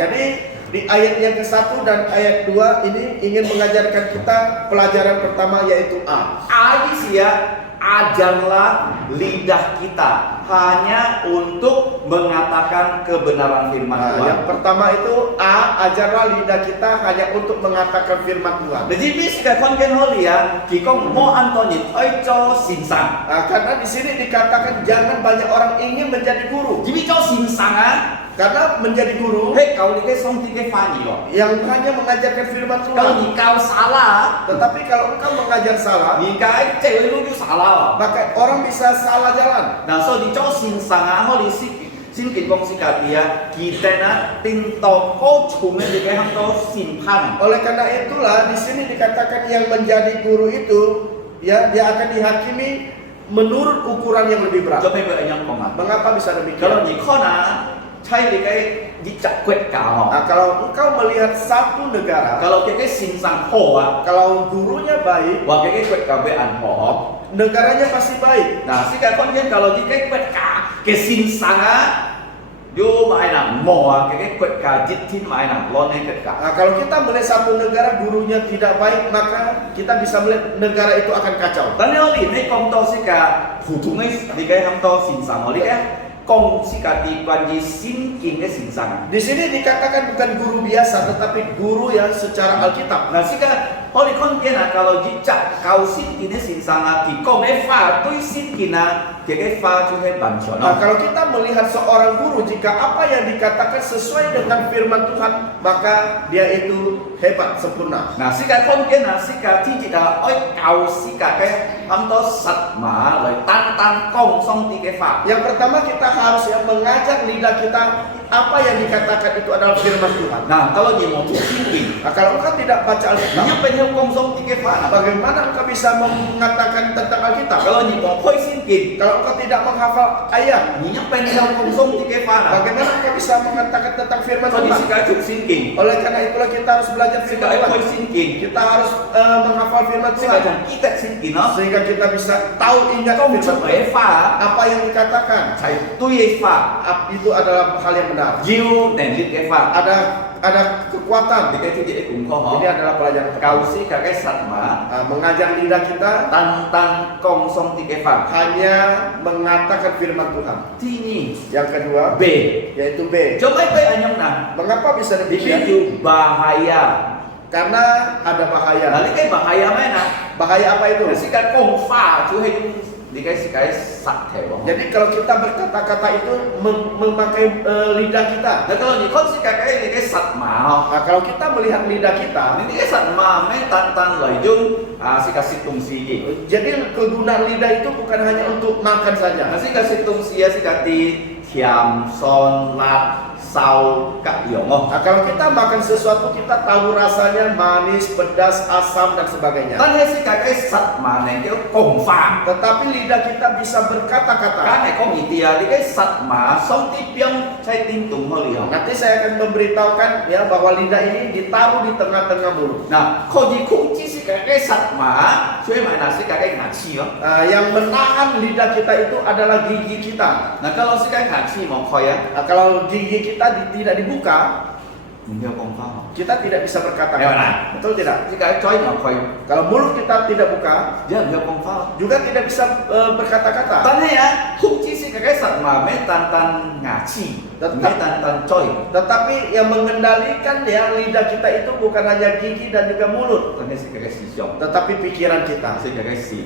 Jadi di ayat yang ke-1 dan ayat 2 ini ingin mengajarkan kita pelajaran pertama yaitu A. ya ajarlah lidah kita hanya untuk mengatakan kebenaran firman Tuhan. Yang pertama itu A, ajarlah lidah kita hanya untuk mengatakan firman Tuhan. Jadi bisa konten holi ya, kikong mo Antonin, ojo sinsang. Karena di sini dikatakan jangan banyak orang ingin menjadi guru. Jadi ojo sinsang ah. Karena menjadi guru Kau ni song tiga fani loh. yang hanya mengajarkan firman Kalau Tuhan. ni kau salah, Tetapi kalau engkau mengajar salah, ni kau cewek lu salah. maka orang bisa salah jalan. Nah, so di ojo sinsang ah, holi sin kikong sikatia kita na tinto ko cuman di kaya hanto simpan. Oleh karena itulah di sini dikatakan yang menjadi guru itu ya dia akan dihakimi menurut ukuran yang lebih berat. Coba banyak komat. Mengapa bisa demikian? Kalau ni kona cai di kaya dicak kuet kau. Kalau engkau melihat satu negara, Kalau kita sinsang ho ah, kalau gurunya baik, wah kita kuet kabe an ho. negaranya pasti baik. Nah, si konten kalau di kaya kuet ka ke sinsang ah, yo main nak mo ah, kita kuet ka jitin main nak lon kuet ka. Kalau kita melihat satu negara gurunya tidak baik, maka kita bisa melihat negara itu akan kacau. Tapi oli ni kong to si ka putung di kaya ham to sinsang oli kaya kong si ka di kwanji sin king ke sinsang. Di sini dikatakan bukan guru biasa, tetapi guru yang secara Alkitab. Nah, si ka oli konten ah kalau dicak kau sin kini sinsang ah di kong eva tu sin kina kaya fa tu he bancho. Kalau kita melihat seorang guru, jika apa yang dikatakan sesuai dengan firman Tuhan, maka dia itu hebat, sempurna. Nah, sika konten nah sika tiji da oi kau sika ke hamto sat ma lai tan kong song ti ke fa. Yang pertama kita harus yang mengajar lidah kita apa yang dikatakan itu adalah firman Tuhan. Nah, kalau ni mau tu sinking. Nah, kalau engkau tidak baca Alkitab, Nya penyo kong song tike fa. bagaimana engkau bisa mengatakan tentang Alkitab? Kalau ni mau koi sinking. Kalau engkau tidak menghafal ayat, Nya penyo kong song tike fa. bagaimana engkau bisa mengatakan tentang firman Kalau ni Tuhan? sika tu sinking. Oleh karena itulah kita harus belajar firman Sika Tuhan. koi sinking. Kita harus menghafal firman Sika Tuhan jang kita sinking no. sehingga kita bisa tahu ingat Kong firman chung Tuhan. e fa. Apa yang dikatakan Sai tu ye fa. itu adalah hal yang benar. Jiu dan lit e fa. Ada kekuatan. Dikait tu je kong ko ho. Ini adalah pelajaran Kau pertama. si kakek satma. Mengajar lidah kita Tantang kong song tike fa. hanya mengatakan firman Tuhan. Tini. Yang kedua B. yaitu B. Coba pe anyong na. Mengapa bisa demikian? Itu bahaya. Karena ada bahaya. Lalu kayak bahaya mana? Bahaya apa itu? Kasi kan kong fa tu hai dikasih sak tebo. Jadi kalau kita berkata-kata itu memakai lidah kita. Nah kalau ni kon si kakak ini kayak sat mau. Nah, kalau kita melihat lidah kita, Ini kayak sat mau, main tantan lah jung si kasih tungsi ji. jadi kegunaan lidah itu bukan hanya untuk makan saja. Si kasih tungsi ya si kati tiam son lat sau kak yongo. Nah, kalau kita makan sesuatu kita tahu rasanya manis, pedas, asam dan sebagainya. Kan si kakak sat mana dia kong fa. Tetapi lidah kita bisa berkata-kata. Kan kong itu ya dia kayak sat ma song tipiang saya tintung holiang. Nanti saya akan memberitahukan ya bahwa lidah ini ditaruh di tengah-tengah mulut. Nah, kau di kunci si kakek satma, cuy mana si kakek ngaci yo. Yang menahan lidah kita itu adalah gigi kita. Nah, kalau si kakek ngaci mau kau ya, Kalau gigi kita tidak dibuka, dia kongkang. kita tidak bisa Ya, berkata-kata. benar. Betul tidak? Si kakek coy mau kau, Kalau mulut kita tidak buka, dia kongkang. juga tidak bisa berkata-kata. Tanya ya, kunci si kakek satma, me tantan ngaci, me tantan coy. Tetapi yang mengendalikan ya lidah kita itu bukan hanya gigi dan juga mulut, Tanya si kakek si siong, tetapi pikiran kita, si kakek si,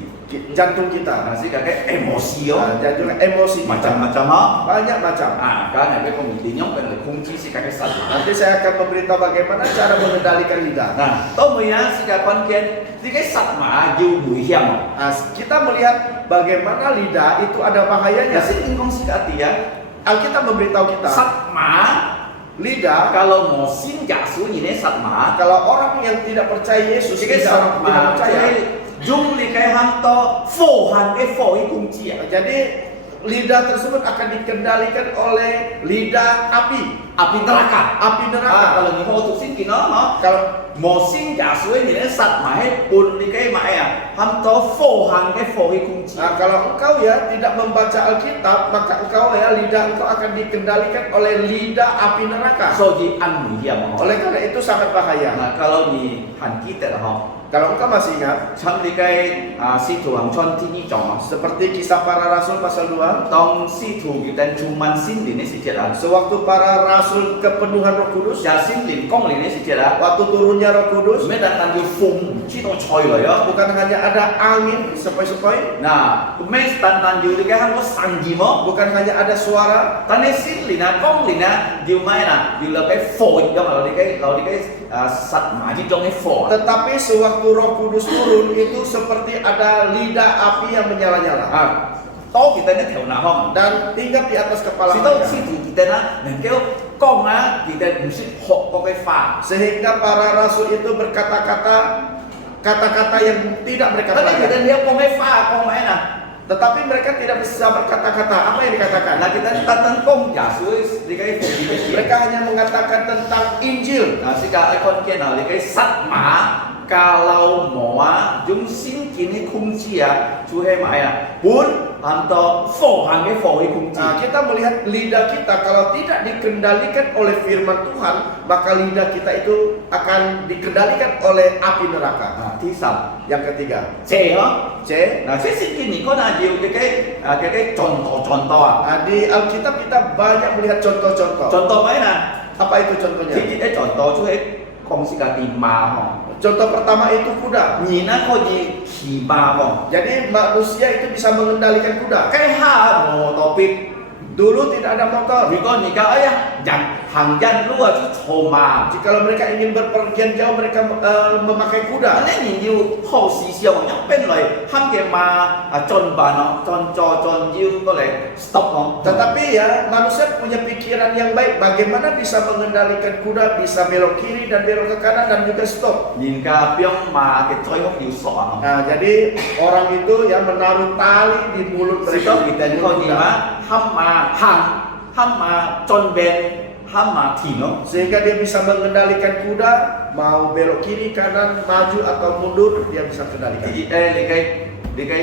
jantung kita, nah si kakek emosi yo, dan juga emosi kita. macam-macam ha. Banyak macam. Ah, kan kakek komite nyong pengen kunci si kakek satma. Nanti saya akan memberitahu bagaimana cara mengendalikan lidah. Nah, tahu ya si kakek kian, si kakek satma jauh hiam. Nah, kita melihat bagaimana lidah itu ada bahayanya. Kasi ingkong si ya, Alkitab memberitahu kita, satma lidah, kalau mau singgah sunyi nih satma, kalau orang yang tidak percaya Yesus, si kakek tidak orang tidak satma, percaya, jung li kai ham to fo han ke fo i kunci ya. jadi lidah tersebut akan dikendalikan oleh lidah api, Api neraka. api neraka. Kalau ni ho tu singki no, Kalau mau singgah sunyi nih satma he pun li kai ma ya, ham to fo han ke fo i kunci. kalau engkau ya tidak membaca Alkitab, maka engkau ya lidah engkau akan dikendalikan oleh lidah api neraka. So di an mu ya mo. Oleh karena itu sangat bahaya. Nah, kalau ni han kita ho, Kalau engkau masih ingat, chan li kai si tu hang chon ti ni chong. seperti kisah para rasul pasal 2, Tong si tu kita cuman sin di ni si jalan. sewaktu para rasul kepenuhan Roh Kudus, Ya sin lin kong lin ni si jalan. waktu turunnya Roh Kudus, Mới đặt tan yêu phùng chi tong choi rồi á. bukan hanya ada angin sepoi-sepoi, Nah, mới tan yêu cái hắn có sang gì mà. bukan hanya ada suara, Tan này sin lin à, kong lin à, yêu mai nè, yêu là cái phổi đó mà là cái sat mà chi trong cái phổi. tetapi sewaktu Roh Kudus turun itu seperti ada lidah api yang menyala-nyala À, to kita nó theo nào không? dan hinggap di atas kepala Si to mereka. si tu kita na, nên kêu kong á, kita mesti học có cái pha. Sehingga para rasul itu berkata-kata kata-kata yang tidak mereka Tapi kita pelajari. lihat kong cái pha, kong cái nè. Tetapi mereka tidak bisa berkata-kata. Apa yang dikatakan? Là kita tan kong giả suối đi cái phổi đi cái gì. Mereka hanya mengatakan tentang Injil. Nah, si cái con kia nào thì cái sắt mã kalau mau dùng xin kini kunci ya, chú hay mãi à, pun atau phổ hàng cái phổ cái kunci. Nah, kita melihat lidah kita kalau tidak dikendalikan oleh firman Tuhan, maka lidah kita itu akan dikendalikan oleh api neraka. Nah, thứ sáu, Yang ketiga, C hả? C. Nah, cái xin kini có là nhiều cái contoh à. Nah, di Alkitab kita banyak melihat contoh-contoh. Contoh mấy nè? Apa itu contohnya? Thì cái contoh chú hay không si cả tìm mà không? Contoh pertama itu kuda. Nhìn nó có gì thì mà không? Jadi manusia itu bisa mengendalikan kuda. Cái ha mô tô bịp. Dulu tidak ada motor. Vì con gì cả ấy á, hàng dân lúa chứ thô mà Jikalau mereka ingin berpergian jauh, mereka memakai kuda. nên nhìn yêu hồ xì xiao nhắm bên lời ham cái mà chọn bà nó chọn yêu có lẽ stop không Tetapi ya, manusia punya pikiran yang baik. Bagaimana bisa mengendalikan kuda, bisa belok kiri dan belok ke kanan dan juga stop. nhìn cả biang mà cái trôi không yêu sọ nó Nah, jadi orang itu ya menaruh tali di mulut mereka. stop kita ni kau nhìn mà ham mà chọn bên ham mà thì nó Sehingga dia bisa mengendalikan kuda, mau belok kiri, kanan, maju atau mundur, dia bisa kendalikan. thì đi cái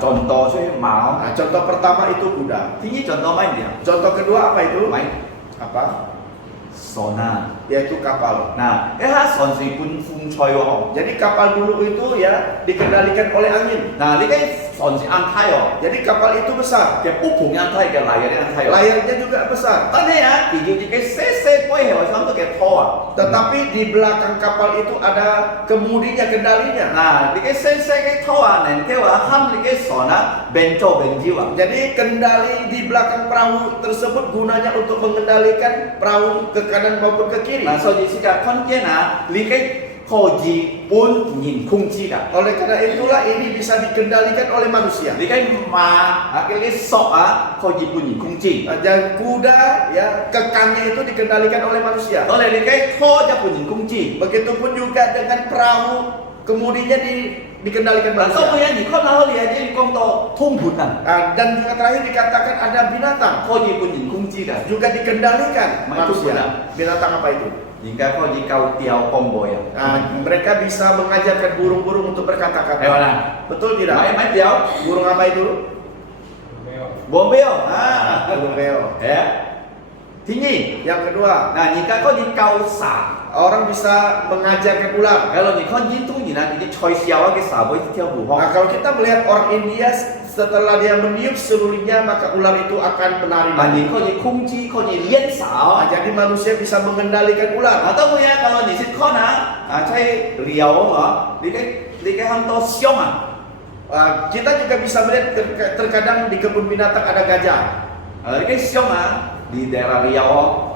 chọn to chứ mà Nah, contoh pertama itu kuda. thứ nhất chọn to mấy gì Contoh kedua apa itu? mấy Apa? sona Yaitu kapal. nah cái hát son gì pun phun trôi vào Jadi kapal dulu itu ya dikendalikan oleh angin. nah đi cái son gì ăn thay rồi Jadi kapal itu besar, cái bút phun ăn thay cái lại cái ăn thay rồi layarnya juga besar. Tadi ya, di cái xe quay heo sama tuh kayak toa. Tetapi di belakang kapal itu ada kemudinya, kendalinya. Nah, di cái xe cái toa này cái là ham di cái sona benco benjiwa. Jadi kendali di belakang perahu tersebut gunanya untuk mengendalikan perahu ke kanan maupun ke kiri. Nah, so di sini kan kia na, di cái koji pun nhìn khung chi cả. Oleh karena itulah ini bisa dikendalikan oleh manusia. Di cái mà cái sok koji pun nhìn khung chi. Dan kuda ya kekannya itu dikendalikan oleh manusia. Oleh di cái kho ja pun nhìn khung chi. Begitupun juga dengan perahu kemudinya dikendalikan Nah, so manusia. punya di kho nah lihat dia di kong to thung hutan. Dan juga terakhir dikatakan ada binatang Koji pun nhìn khung chi cả. juga dikendalikan Itu manusia. benar. Binatang apa itu? Jika kau di kau tiao komboy ya. Mereka bisa mengajarkan burung-burung untuk berkata-kata. Mana? Betul tidak? Mai tiao Burung apa itu? bombeo. Burung beo. Ya. Tinggi. Yang kedua, Nah, jika kau di kau sa, orang bisa mengajarkan ular. kalau di kau di tu ni nanti choi xiao ke sa boy tiao bu Nah, hong. kalau kita melihat orang India setelah dia meniup serulingnya maka ular itu akan menari. Nah, di kau di kung ji kau di lian Nah, sa. jadi manusia bisa mengendalikan ular. Atau punya kalau di sit kau na, cai liao di cái ham to xiong Kita juga bisa melihat terkadang di kebun binatang ada gajah. Di cái xiong di daerah Riau.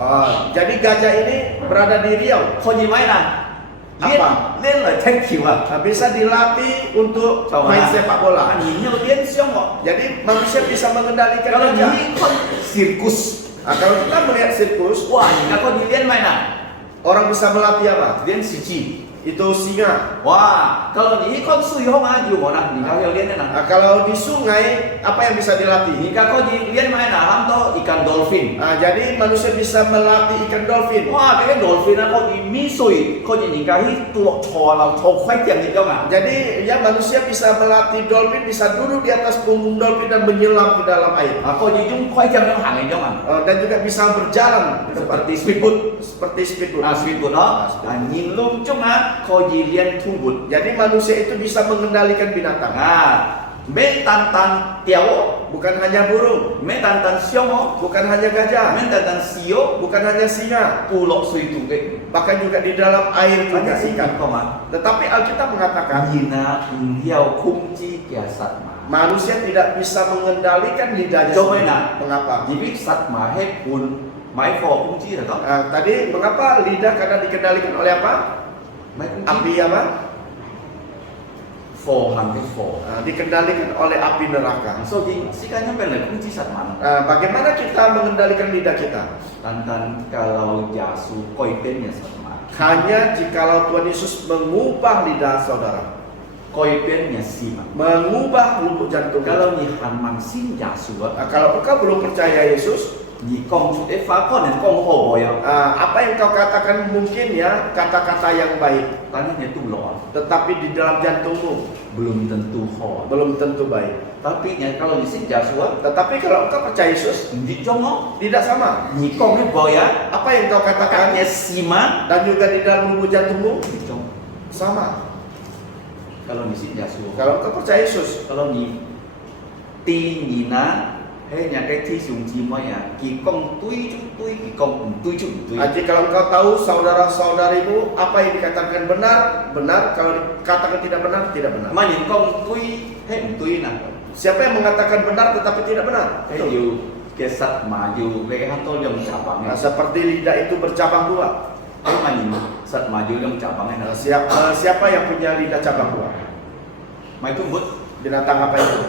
Jadi gajah ini berada di Riau. Kau di mana? Apa? Lian lah take you Bisa dilatih untuk Coba. main sepak bola. Ini lian xiong kok. Jadi manusia bisa mengendalikan Kalau gajah. di kon sirkus, Kalau kita melihat sirkus, wah jika kau di lian mana? orang bisa melatih apa? Lian siji. Itu singa. Wah, kalau di kon sui hong juga mana? Jika kau lian mana? Kalau di sungai, apa yang bisa dilatih? Jika kau di lian mana? Ham to ikan dolphin. Jadi manusia bisa melatih ikan dolphin. Wah, cái dolphin kau di misui, kau di nikahi tuak choa lau choa kuai tiang di kau nggak? Jadi ya manusia bisa melatih dolphin, bisa duduk di atas punggung dolphin dan menyelam ke dalam air. Kau di jung kuai tiang yang hang di kau nggak? Dan juga bisa berjalan Seperti speedboat. seperti speedboat. Speedboat no. Nhìn lung chung kau di lian thubut. Jadi manusia itu bisa mengendalikan binatang. Mê tan tan tiao, Bukan hanya burung, mê tan tan xiong, bukan hanya gajah, mê tan tan xio, bukan hanya singa, pulok sui tu ke. bahkan juga di dalam air juga Banyak ikan. ikan kau mah. Tetapi Alkitab mengatakan Yina hiao kung ji kia sat ma. manusia tidak bisa mengendalikan lidahnya Coba sendiri. nak. Mengapa? Jadi sat ma he pun mai fo kung ji lah tau. Tadi mengapa lidah karena dikendalikan oleh apa? Mai kung ji Api apa? fo man ke fo. Dikendalikan oleh api neraka. So di sikanya pernah kung ji sat ma. Bagaimana kita mengendalikan lidah kita? Tan tan kalau jasu koi pen ya sat ma. Hanya jikalau Tuhan Yesus mengubah lidah saudara, Koi pen ya si ma. mengubah lubuk jantung. Kalau ni han mang sin jasu Kalau engkau belum percaya Yesus, ni kong fa kon dan kong ho boy. apa yang kau katakan mungkin ya kata-kata yang baik, Tanahnya tu loh. tetapi di dalam jantungmu Belum tentu ho. belum tentu baik. Tapi ya kalau di sini Joshua Tetapi kalau engkau percaya Yesus, di jongo tidak sama. ni kong boya Apa yang kau katakan kakaknya sima dan juga di dalam lubuk jantungmu di jong. sama. Kalau di sini Joshua Kalau engkau percaya Yesus, kalau ni ti ni na he nya cái thi sung chi mo ya ki kong tui ki kong tui tui. jadi kalau engkau tahu saudara-saudarimu apa yang dikatakan benar, benar. Kalau dikatakan tidak benar, tidak benar. Mà nhìn kong tui he tui na. Siapa yang mengatakan benar tetapi tidak benar? He Itu. you ke Satma yu le hanto yang cabang Nah, seperti lidah itu bercabang dua. ai mani Satma yu yang cabang Nah, na siapa yang punya lidah cabang dua? mai tu but Binatang apa itu?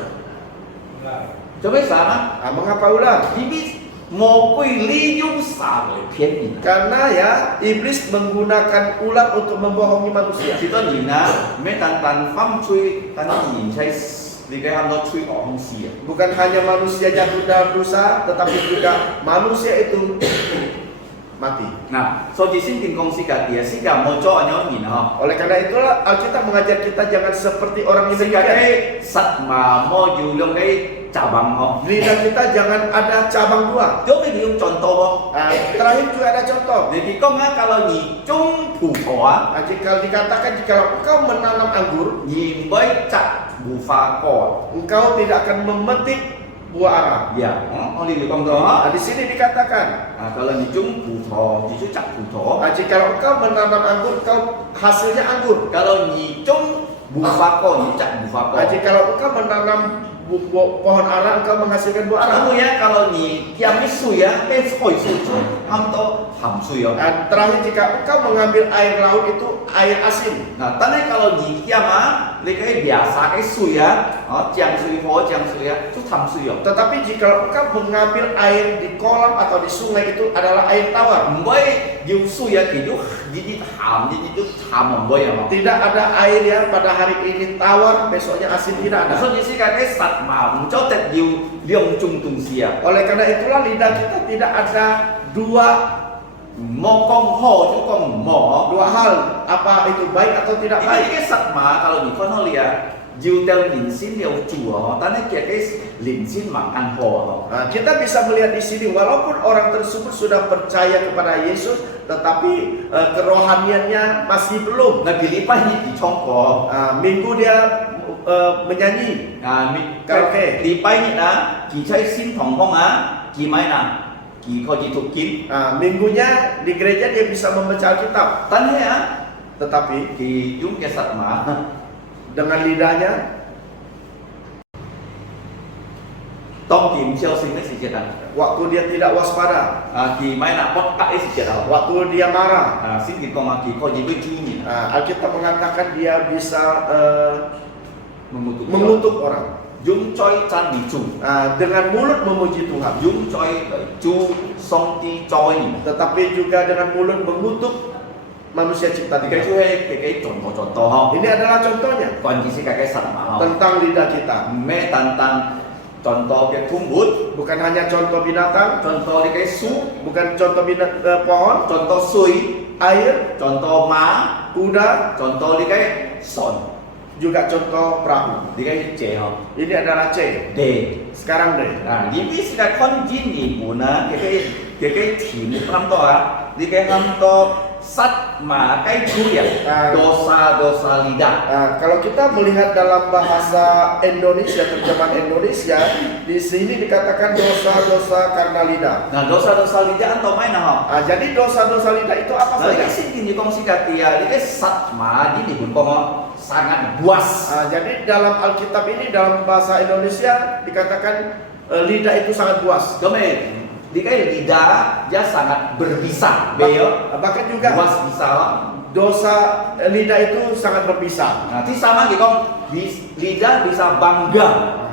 coba sana Nah, mengapa ular? ini mau kui li yung sa le pian ni Karena ya iblis menggunakan ular untuk membohongi manusia. 其多年啦，咩但分吹，但言妻，你嘅很多吹昂事啊！ Bukan hanya manusia jatuh dalam dosa, tetapi juga manusia itu mati. 嗱，所以先見公司嘅嘢，先嘅冇做咗言嗬， Oleh karena itulah Alkitab mengajar kita jangan seperti orang yang 先嘅 demikian. 啲實嘛冇要用啲雜棒嗬， Lidah kita jangan ada cabang dua. 有咩要盡到喎？ Nah, terakhir juga ada contoh. 你哋講啊，kalau 你種葡萄啊， Nah, jika dikatakan jika engkau menanam anggur, 你唔會摘無花果， engkau tidak akan memetik buah arah. 呀，我哋要講到啊， Nah, di sini dikatakan, kalau 你種葡萄，你就摘葡萄； nah, jika engkau menanam anggur, engkau hasilnya anggur. kalau 你種無花果，你摘無花果。 Nah, jika engkau menanam pohon arah, engkau menghasilkan buah arah. Kamu ya kalau ni tiap isu ya, hoi susu, hamto ham suyo. Dan terakhir jika engkau mengambil air laut itu air asin. Nah, tapi kalau ni tiap lekai biasa isu ya, jang suyo, itu ham suyo. Tetapi jika engkau mengambil air di kolam atau di sungai itu adalah air tawar. Mboi yung suya gitu, jadi ham, jadi itu ham mboi ya. Tidak ada air yang pada hari ini tawar, besoknya asin, tidak ada. So jadi kakek sat ma, muncul tet yu liang cung tung sia. Oleh karena itulah lidah kita tidak ada dua Mokong ho, cukong mo. hal, apa itu baik atau tidak baik. Ini sat ma kalau di kono lihat. Jiu tel lin sin liu juo, tapi kakek lin sin makan ho. Nah, kita bisa melihat di sini walaupun orang tersebut sudah percaya kepada Yesus, tetapi kerohaniannya masih belum. Nah, dilipat ni di congko. Minggu dia menyanyi. Karaoke. Lipat ni na, kita sin tong hong gimana? Kita ditukkin. Minggunya di gereja dia bisa membaca Alkitab, Tanya ya, tetapi di yung kesat ma. dengan lidahnya Tong kim siêu sinh si chết waktu dia tidak waspada, gimana pot tak si chết waktu dia marah. Xin di kong ki ko ji với chu ni Alkitab mengatakan dia bisa mengutuk mengutuk orang. Yung choi chan di chu. Dengan mulut memuji Tuhan, Yung choi chu song ti choi ni. tetapi juga dengan mulut mengutuk manusia ciptaan Cái Tuhan. chú cái contoh ho. Ini adalah contohnya Còn gì cái sat ma ho. tentang lidah kita. Mẹ tantang contoh cái thung bút, Bukan hanya contoh binatang, contoh cái su, bukan contoh pohon, contoh sui, air, contoh ma, kuda, contoh cái son, juga contoh perahu. cái trẻ ho. Ini adalah C. D. Sekarang D. Nah, ini sih kon jin ni buna cái thím ham to đi cái ham to sat ma cái chú ya dosa lidah. Kalau kita melihat dalam bahasa Indonesia, terjemahan Indonesia, di sini dikatakan dosa-dosa karena lidah. Nah, dosa lidah atau main ho. Jadi dosa-dosa lidah itu apa Nah, saja? ini sih gini kong sikat ya, ini sat ma ini pun kong sangat buas. Jadi dalam Alkitab ini dalam bahasa Indonesia dikatakan lidah itu sangat buas. Kami di kayak lidah dia sangat berbisa, beo. Bahkan juga Buas bisa. dosa lidah itu sangat berbisa. Nanti sama gitu kong lidah bisa bangga,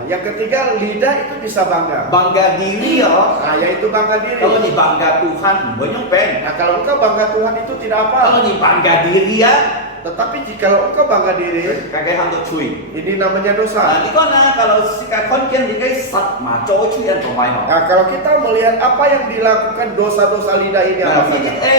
Yang ketiga, lidah itu bisa bangga. bangga diri ya. Yaitu bangga diri. Kalau nih bangga Tuhan, banyak pen. Kalau engkau bangga Tuhan itu tidak apa. Kalau nih bangga diri ya, Tetapi jika engkau bangga diri, kakek hantu cuy. ini namanya dosa. Nah, ini kan kalau si kakon kan di kayak sat ma cowok cuy yang tomai ho. Kalau kita melihat apa yang dilakukan dosa-dosa lidah ini Nah, apa ini saja?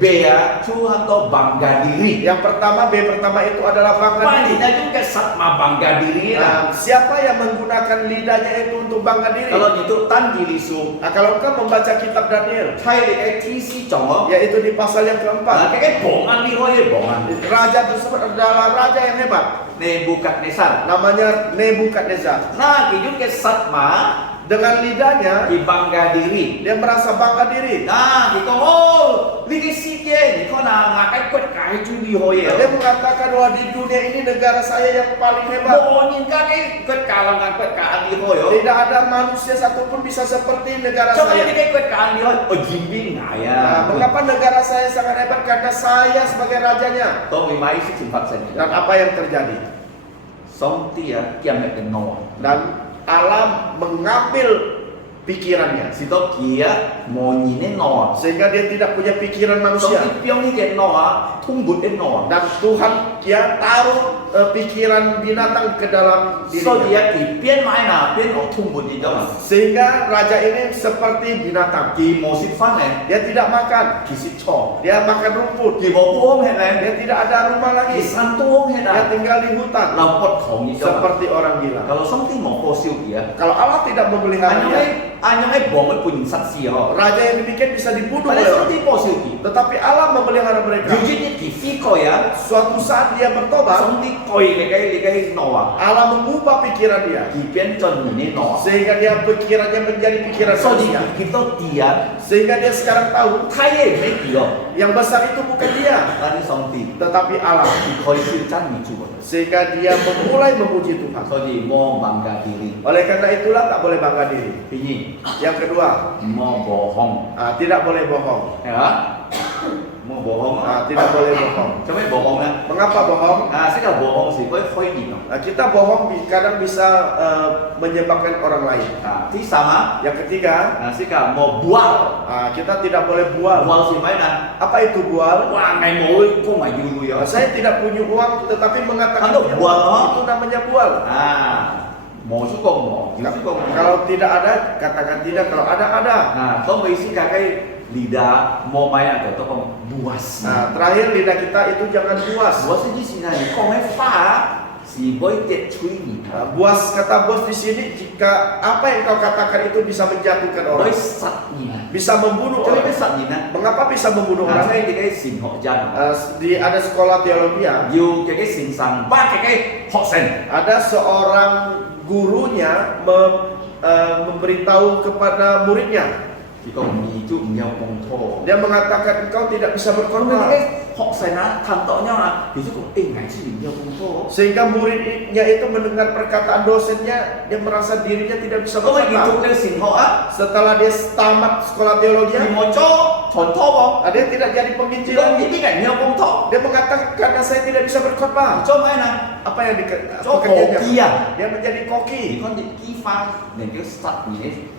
B ya, cuhan to bangga diri. Yang pertama, B pertama itu adalah bangga diri. Pandinya juga sat ma bangga diri. Siapa yang menggunakan lidahnya itu untuk bangga diri? Kalau itu tan diri su, Kalau engkau membaca kitab Daniel, cai di kayak TC congok. yaitu di pasal yang keempat, Kayak bongan di hoye bongan. raja tersebut adalah raja yang hebat, Nebukadnesar. namanya Nebukadnezar. Nah, kijun ke sat ma Dengan lidahnya di bangga diri. dia merasa bangga diri. Nah, di kong oh, lagi sikit, kau nak ngakai kuat kai juli hoye. Dia mengatakan bahwa di dunia ini negara saya yang paling hebat. Mau nyingkai kuat kalangan kuat kaan di hoye. Tidak ada manusia satupun bisa seperti negara Coba saya. ni kuat kaan di hoye. Oh, jimbing ngaya. Nah, mengapa negara saya sangat hebat? Karena saya sebagai rajanya. Tong lima isi cimpak sen. Dan apa yang terjadi? Song tia kiam mek no. Dan alam mengambil pikirannya Sito kia mau nyine no. sehingga dia tidak punya pikiran Song manusia. ti piong ni ke no, tungbut no. Dan Tuhan dia taruh pikiran binatang ke dalam So dirinya. dia ki pian mai na, pian o tungbut di dalam. Sehingga raja ini seperti binatang. Ki mo sit fan Dia tidak makan, ki sit chong. dia makan rumput. Ki mo tuong he Dia tidak ada rumah ki lagi. san tuong he Dia tinggal di hutan Lampot kong di dalam. seperti orang gila. Kalau song ti mo fosil dia. Kalau Allah tidak memelihara dia, Anyong ai bong pun saksi ho. raja yang demikian bisa dibunuh Pada oleh song orang. ti fosil ki. Tetapi Allah memelihara mereka. Jujit ni ki fi ko ya. Suatu saat dia bertobat, Song ti koi le kai no wa. Allah mengubah pikiran dia Ki pian chon ni no. sehingga dia pikirannya menjadi pikiran So di manusia. kita dia Sehingga dia sekarang tahu kai me ki lo. yang besar itu bukan dia, Tadi song ti tetapi Allah. ki koi sil chan ni chu. Sehingga dia memulai memuji Tuhan. So di mo bangga diri. Oleh karena itulah tak boleh bangga diri. Ini Yang kedua, mo bohong. tidak boleh bohong. Ya. Mo bohong. Tidak boleh bohong. Coba bohong na. Mengapa bohong? Sekarang bohong sih, koi ni no. Kita bohong kadang bisa menyebabkan orang lain. Ti sama. Yang ketiga, Sekarang mau bual. kita tidak boleh bual. Bual sih main na. Apa itu bual? Wah, ngai mau kok ngai dulu ya. Saya tidak punya uang tetapi mengatakan Anda punya bual, uang. oh? Itu namanya bual. Mau suka mau. Kalau tidak ada, katakan tidak. Kalau ada, ada. Kau berisi kakai lidah mau main atau kau buas. Terakhir lidah kita itu jangan buas. Buas di sini kau ngai fa si boy get cui ni. Buas kata bos di sini jika apa yang kau katakan itu bisa menjatuhkan Boy orang, sat ni. bisa membunuh Coba orang. sat ni na. Mengapa bisa membunuh orang? Saya dikai sin hok jan. Ada sekolah teologi ya. You kakai sin sang ba kakai hok sen. Ada seorang gurunya memberitahu kepada muridnya. Jika mi itu miao pong to. Dia mengatakan engkau tidak bisa Kalau berkorban. kakai hok sen na kantornya na. Itu kau ngai sih miao pong to. Sehingga muridnya itu mendengar perkataan dosennya, dia merasa dirinya tidak bisa Kau gitu berkata. ke sin hok ah. Setelah dia tamat sekolah teologi, Di moco contoh bang. dia tidak jadi penginjil Jika lagi. ini kan miao pong to. Dia mengatakan karena saya tidak bisa berkhotbah. Coba na. Apa yang Coba pekerjaannya? kia. Dia menjadi koki. Ikon di kifa dan dia start ni.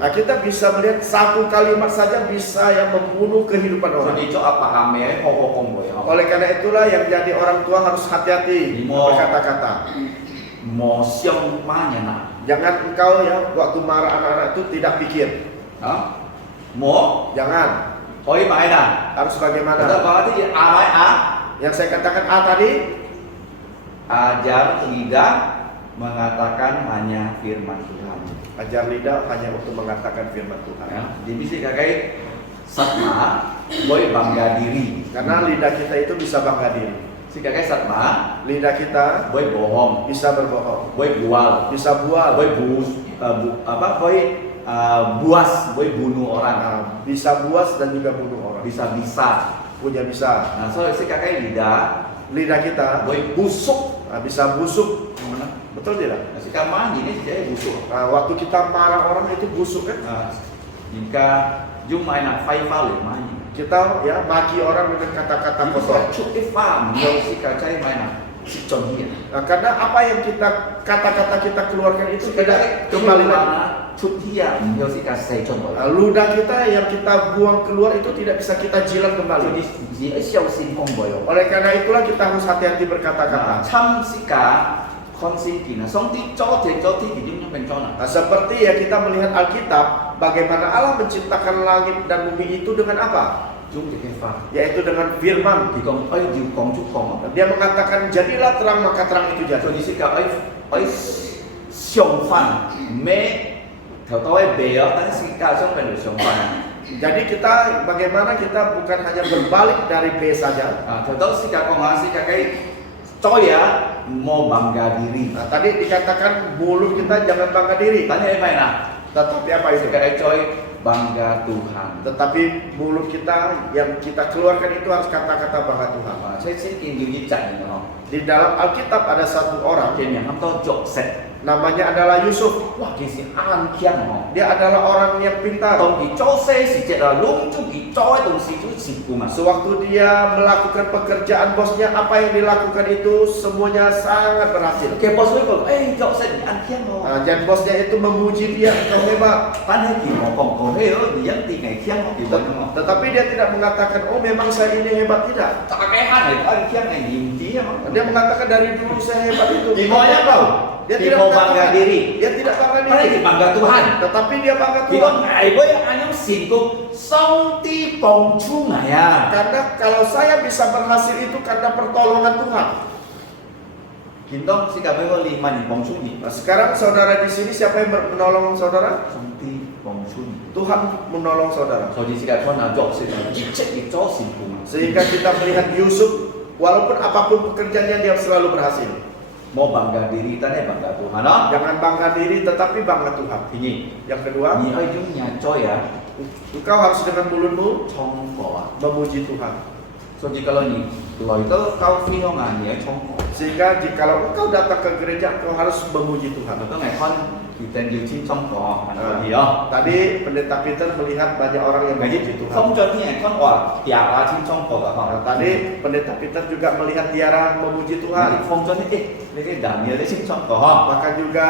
Nah, kita bisa melihat satu kalimat saja bisa yang membunuh kehidupan orang. Jadi itu apa kami hokokong boy. Oleh karena itulah yang jadi orang tua harus hati-hati Limo. berkata-kata. Mau siang mana nak? Jangan engkau ya waktu marah anak-anak itu tidak pikir. Hah? Mau? Jangan. Oi main nak? Harus Kita bagaimana? berarti amai a Yang saya katakan A tadi, ajar lidah mengatakan hanya firman Tuhan. ajar lidah hanya untuk mengatakan firman Tuhan. Ya, di bisi kakai satma, boy bangga diri. Karena lidah kita itu bisa bangga diri. Si kakai satma, Lidah kita boy bohong, bisa berbohong, boy bual, bisa bual, boy buas, boy bunuh orang, bisa buas dan juga bunuh orang. bisa. Punya bisa. Nah, so si kakai lidah, Lidah kita boy busuk. bisa busuk. Betul tidak? Nah, si kamar ini jadi busuk. Waktu kita marah orang itu busuk kan? Jika jumlah anak file main. Kita ya maki orang dengan kata-kata Tapi kotor. kalau cukup paham, dia si kacai main si contohnya. Karena apa yang kata-kata kita keluarkan itu tidak kembali lagi. Cutia, dia si kasih contoh. Ludah kita yang kita buang keluar itu tidak bisa kita jilat Jadi kembali. dia siapa sih pemboyo? Oleh karena itulah kita harus hati-hati berkata-kata. Cam sika konsingkina, songti cote hidupnya pencona. Seperti ya kita melihat Alkitab, bagaimana Allah menciptakan langit dan bumi itu dengan apa? Jung kefa. Yaitu dengan firman. Di kong di kong cukong. Dia mengatakan jadilah terang maka terang itu jadi. Jadi sika xiong fan me tahu beo, tapi sika xiong pen xiong fan. Jadi kita bagaimana kita bukan hanya berbalik dari B saja. Tahu sika kong sika kai coya mau bangga diri. Tadi dikatakan mulut kita jangan bangga diri. Tanya apa nak? Tetapi apa itu? Sekarang coy bangga Tuhan. Tetapi mulut kita yang kita keluarkan itu harus kata-kata bangga Tuhan. Saya sih ingin dicari, Di dalam Alkitab ada satu orang, Dia yang hamto Joseph. namanya adalah Yusuf. Wah, dia si an kiang Dia adalah orang yang pintar. Tong di Joseph si cedera lung tu di coy tong si tu si kuma. Sewaktu dia melakukan pekerjaan bosnya, apa yang dilakukan itu semuanya sangat berhasil. Oke bos gue kalau Joseph di an kiang Dan bosnya itu memuji dia, engkau hebat. Pandai di ngomong kau dia tinggal kiang di bawah. Tetapi dia tidak mengatakan, oh memang saya ini hebat, tidak. Tak kehan itu an kiang yang inti Dia mengatakan dari dulu saya hebat itu. Di maunya kau. Dia Di tidak mau bangga mengatakan. diri. Dia tidak bangga Pandai diri. di bangga Tuhan. Tetapi dia bangga Di Tuhan. kau ngai boy anyam singgung song ti pong chu ya. Karena kalau saya bisa berhasil itu karena pertolongan Tuhan. Kintong si kabe ho lima ni pong chu ni. Nah, sekarang saudara di sini siapa yang menolong saudara? Song ti pong chu ni. Tuhan menolong saudara. So di si kabe na Joseph cek di coy si kuma. Sehingga kita melihat Yusuf, walaupun apapun pekerjaannya dia selalu berhasil. Mau bangga diri tanya bangga Tuhan no? Jangan bangga diri tetapi bangga Tuhan. Ini Yang kedua, ni ai jung nya coy ya engkau harus dengan mulutmu chong ko. memuji Tuhan. So jika lo ni lo itu kau fi ho ngan ni chong ko. Sehingga jikalau engkau datang ke gereja, engkau harus memuji Tuhan. Lo ngai kon kita yu chin chong ko an di yo. Tadi pendeta Peter melihat banyak orang yang memuji Tuhan. Không cho ni kon wa tiara chin chong ko ka Nah, ha. tadi pendeta Peter juga melihat Tiara memuji Tuhan. Không cho ni ni Daniel chin chong ko ha. Maka juga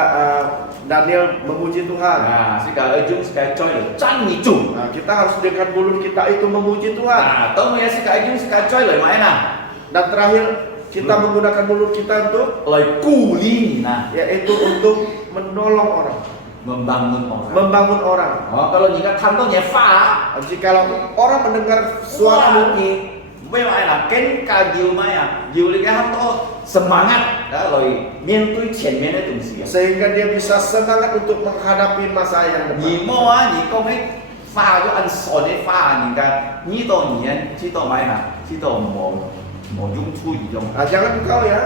Daniel memuji Tuhan. Nah, si ka ai jung si ka coy lo chan ni chung. Nah, kita harus dengan mulut kita itu memuji Tuhan. Nah, tau ya si ka ai jung si ka coy lo mai na. Dan terakhir kita menggunakan mulut kita untuk Lo ku li ni na. yaitu untuk menolong orang, Membangun orang. membangun orang. Oh, kalau jika kantornya fa, Jikalau orang mendengar suaramu, suaramu, memang là cái ca diều mai à, diều là cái hát to semangat, đó rồi miên tui前面的东西啊， sehingga dia bisa semangat untuk menghadapi masa yang depan. 你摸啊，你讲cái pha cho anh soi cái pha, 你看呢度你知道咪啊，知道冇用处一种， Nah, jangan engkau ya,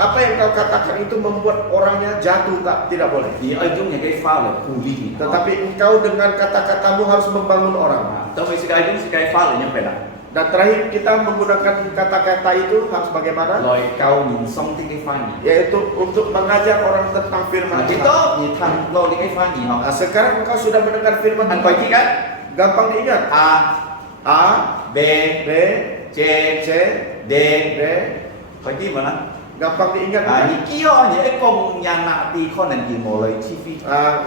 apa yang kau katakan itu membuat orangnya jatuh, tidak boleh. 你愛用嘅花嚟鼓勵你， Tetapi engkau dengan kata-katamu harus membangun orang. 當你是該用是該花嚟一邊啦， Dan terakhir kita menggunakan kata-kata itu harus bagaimana? 來教人生啲嘅花兒。 Yaitu untuk mengajar orang tentang firman Nah, Tuhan. jika你談到啲嘅花兒， Nah, sekarang engkau sudah mendengar firman anh Tuhan. quay kan? Gampang diingat. A, A, B, B, C, C, D, D. quay gì mà nó? Gampang diingat. Những kia những công nhà nạ đi con là gì một lời chi phí.